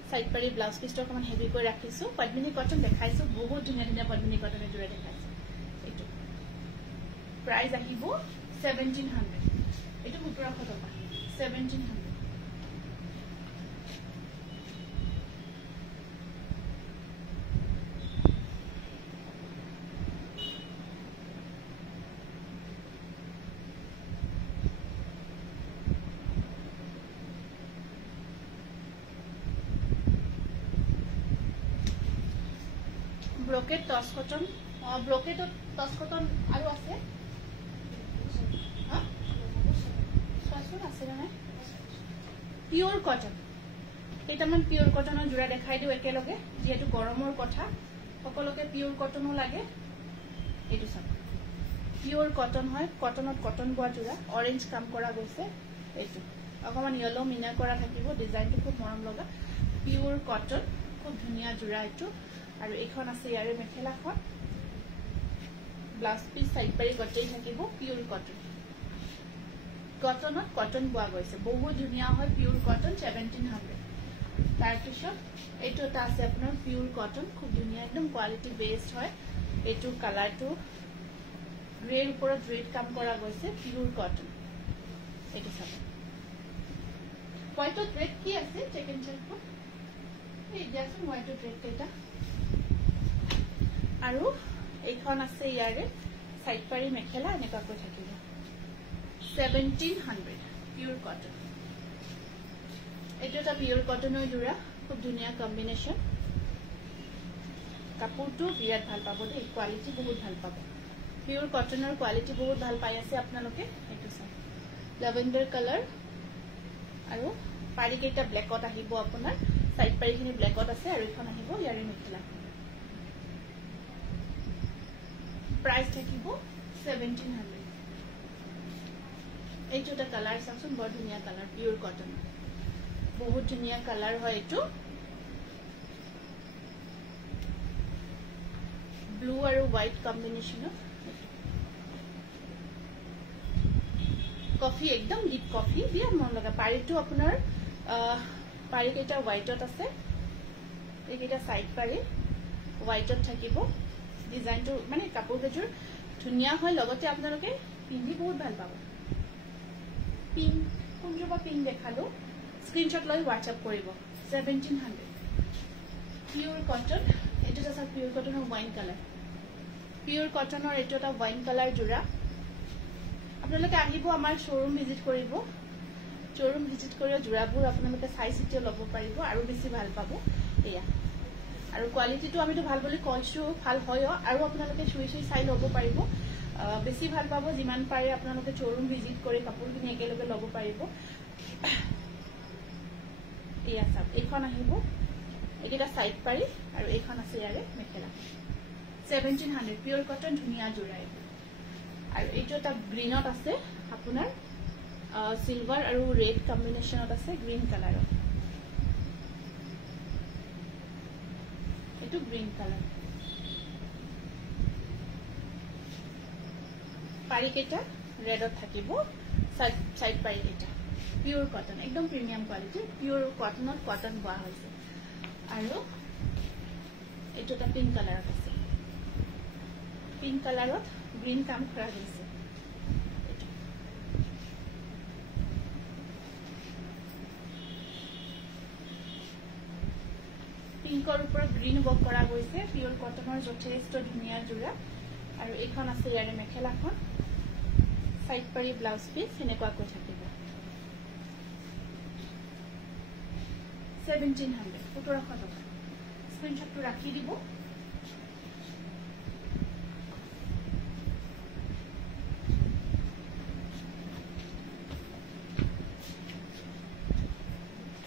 সাইড পাৰি ব্লাউজ পিসটো অকমান হেভি কৰি ৰাখিছো পদ্মিনী কটন দেখাইছো বহুত ধুনিয়া ধুনিয়া পদ্মিনী কটনৰ জোৰা দেখাইছো এইটো প্ৰাইস আহিব 1700 এইটো 1700 টকা 1700 brocade toss cotton brocade toss cotton আৰু আছে সাসুন আছে না পিওৰ কটন এটামান পিওৰ কটনৰ জোৰা দেখাই দিও একেলগে যেহেতু গৰমৰ কথা সকলোকে পিওৰ কটনো লাগে এটো সব পিওৰ কটন হয় কটনত কটন বোৱা জোৰা অৰেঞ্জ কাম কৰা গৈছে এটো অকমান ইয়েলো মিনা কৰা থাকিব ডিজাইনটো খুব মৰম লগা পিওৰ কটন খুব ধুনিয়া জোৰা এটো আৰু এখন আছে ইয়াৰে মেখেলাখন ব্লাউজ পিস সাইড পাৰি গটেই থাকিব পিওৰ কটন কটনত কটন বোৱা গৈছে বহুত ধুনিয়া হয় পিওৰ কটন 1700 তাৰপিছত এইটো এটা আছে আপোনাৰ পিওৰ কটন খুব ধুনিয়া একদম কোৱালিটি বেস্ট হয় এইটো কালাৰটো গ্ৰেৰ ওপৰত ৰেড কাম কৰা গৈছে পিওৰ কটন এইটো চাব হোয়াইট ৰেড কি আছে চেক এন্ড চেক এই দেখুন হোয়াইট ৰেড কেটা আৰু এইখন আছে ইয়াৰে সাইড পাৰি মেখেলা এনেকাকৈ থাকিব 1700 পিওৰ কটন এইটো এটা পিওৰ কটনৰ জোৰা খুব ধুনিয়া কম্বিনেশন কাপোৰটো বিৰাট ভাল পাব দেই কোৱালিটি বহুত ভাল পাব পিওৰ কটনৰ কোৱালিটি বহুত ভাল পাই আছে আপোনালোকে এইটো চাই ল্যাভেন্ডাৰ কালাৰ আৰু পাৰি কেটা ব্ল্যাকত আহিব আপোনাৰ সাইড পাৰিখিনি ব্ল্যাকত আছে আৰু এখন আহিব ইয়াৰে মেখেলা प्राइस থাকিব 1700 এইটো এটা কালাৰ চাচোন বৰ ধুনিয়া কালাৰ পিওৰ কটন বহুত ধুনিয়া কালাৰ হয় এইটো ব্লু আৰু হোয়াইট কম্বিনেশন কফি একদম ডিপ কফি দিয়া মন লগা পাৰিটো আপোনাৰ পাৰি কেইটা হোৱাইটত আছে এইকেইটা সাইড পাৰি হোৱাইটত থাকিব ডিজাইনটো মানে কাপোৰ কেজুৰ ধুনিয়া হয় লগতে আপোনালোকে পিন্ধি বহুত ভাল পাব পিন কোনজোপা পিন দেখালো স্ক্ৰিনশ্বট লৈ হোৱাটছআপ কৰিব 1700 পিওৰ কটন এটা আছে পিওৰ কটনৰ ওয়াইন কালাৰ পিওৰ কটনৰ এটা এটা ওয়াইন কালাৰ জোড়া আপোনালোকে আহিব আমাৰ শোৰুম ভিজিট কৰিব শোৰুম ভিজিট কৰি জোড়াবোৰ আপোনালোকে চাই চিটি ল'ব পাৰিব আৰু বেছি ভাল পাব এয়া আৰু কোৱালিটিটো আমিতো ভাল বুলি কৈছো ভাল হয় আৰু আপোনালোকে চুই চুই চাই ল'ব পাৰিব বেছি ভাল পাব যিমান পাৰে আপোনালোকে শোৰুম ভিজিট কৰি কাপোৰখিনি একেলগে ল'ব পাৰিব এয়া সব এইখন আহিব একেটা সাইড পাৰি আৰু এইখন আছে ইয়াৰে মেখেলা 1700 পিওৰ কটন ধুনিয়া জোড়া আৰু এইটো এটা গ্ৰীনত আছে আপোনাৰ সিলভাৰ আৰু ৰেড কম্বিনেশনত আছে গ্ৰীন কালাৰত এইটো গ্ৰীন কালাৰ পাৰি কেইটা ৰেডত থাকিব সাইড পাৰি কেইটা পিওৰ কটন একদম প্ৰিমিয়াম কোয়ালিটি পিওৰ কটনত কটন বোৱা হৈছে আৰু এইটো এটা পিঙ্ক কালাৰত আছে পিঙ্ক কালাৰত গ্ৰীন কাম কৰা হৈছে পিঙ্কৰ ওপৰত গ্ৰীন ৱৰ্ক কৰা গৈছে পিওৰ কটনৰ যথেষ্ট ধুনিয়া জোড়া আৰু এইখন আছে ইয়াৰে মেখেলাখন সাইড পাৰি ব্লাউজ পিস এনেকুৱা কৈ থাকিব 1700 1700 টকা স্ক্ৰিনশটটো ৰাখি দিব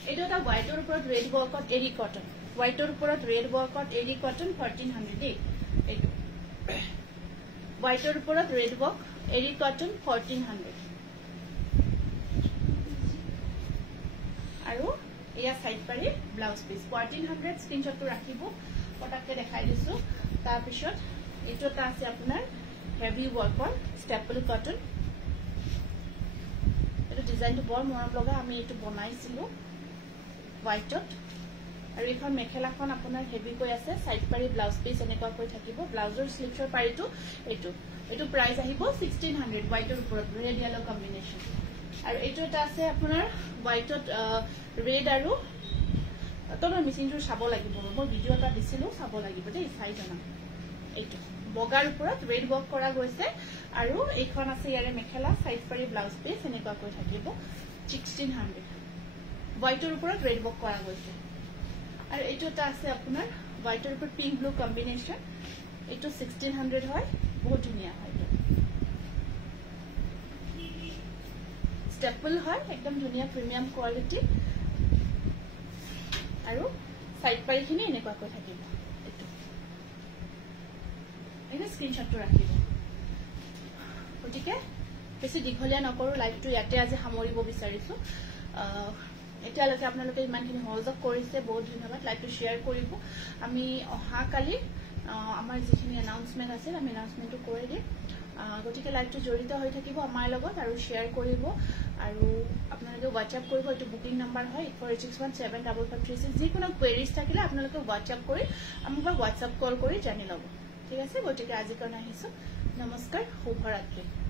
এটা এটা হোয়াইটৰ ওপৰত ৰেড ওয়াৰ্কত এৰি কটন হোয়াইটৰ ওপৰত ৰেড ওয়াৰ্কত এৰি কটন 1400 দেই এইটো হোয়াইটৰ ওপৰত ৰেড ওয়াৰ্ক এৰি কটন 1400 আৰু এয়া সাইড পাৰি ব্লাউজ পিস 1400 স্ক্ৰিনশটটো ৰাখিব পটাককে দেখাই দিছো তাৰ পিছত এইটো এটা আছে আপোনাৰ হেভি ওয়াৰ্কৰ স্টেপল কটন এটা ডিজাইনটো বৰ মৰম লগা আমি এইটো বনাইছিলো হোয়াইটত আৰু এখন মেখেলাখন আপোনাৰ হেভি কৈ আছে সাইড পাৰি ব্লাউজ পিস এনেকুৱা কৈ থাকিব ব্লাউজৰ স্লিভছৰ পাৰিটো এইটো প্ৰাইস আহিব 1600 হোয়াইটৰ ওপৰত ৰেড ইয়েলো কম্বিনেশন আৰু এইটো এটা আছে আপোনাৰ হোয়াইটত ৰেড আৰু তলৰ মেচিনটো চাব লাগিব মই ভিডিও এটা দিছিলো চাব লাগিব দেই চাই জানা এইটো বগাৰ ওপৰত ৰেড ওয়াৰ্ক কৰা গৈছে আৰু এইখন আছে ইয়াৰে মেখেলা সাইড পাৰি ব্লাউজ পিস এনেকুৱা কৈ থাকিব 1600 হোয়াইটৰ ওপৰত ৰেড ওয়াৰ্ক কৰা গৈছে আৰু এইটো এটা আছে আপোনাৰ হোয়াইটৰ ওপৰত পিঙ্ক ব্লু কম্বিনেশন এইটো 1600 হয় বহুত ধুনিয়া হয় স্টেপল হয় একদম ধুনিয়া প্রিমিয়াম কোয়ালিটি আৰু সাইড পাৰিখিনি এনেকুৱা কৈ থাকিব এইটো এটা স্ক্ৰিনশটটো ৰাখিব গতিকে বেছি দীঘলীয়া নকৰো লাইভটো ইয়াতে আজি সামৰিব বিচাৰিছো এতিয়ালৈকে আপোনালোকে ইমানখিনি সহযোগ কৰিছে বহুত ধন্যবাদ লাইভটো শ্বেয়াৰ কৰিব আমি অহা কালি আমাৰ যিখিনি এনাউন্সমেন্ট আছে আমি এনাউন্সমেন্টটো কৰি দিম গতিকে লাইভটো জড়িত হৈ থাকিব আমাৰ লগত আৰু শ্বেয়াৰ কৰিব আৰু আপোনালোকে হোৱাটছআপ কৰিব এইটো বুকিং নাম্বাৰ হয় 4861755536 যিকোনো কোৱেৰিজ থাকিলে আপোনালোকে হোৱাটছআপ কৰি আমাক হোৱাটছআপ কল কৰি জানি ল'ব ঠিক আছে গতিকে আজি কাৰণে আহিছো নমস্কাৰ শুভৰাত্ৰি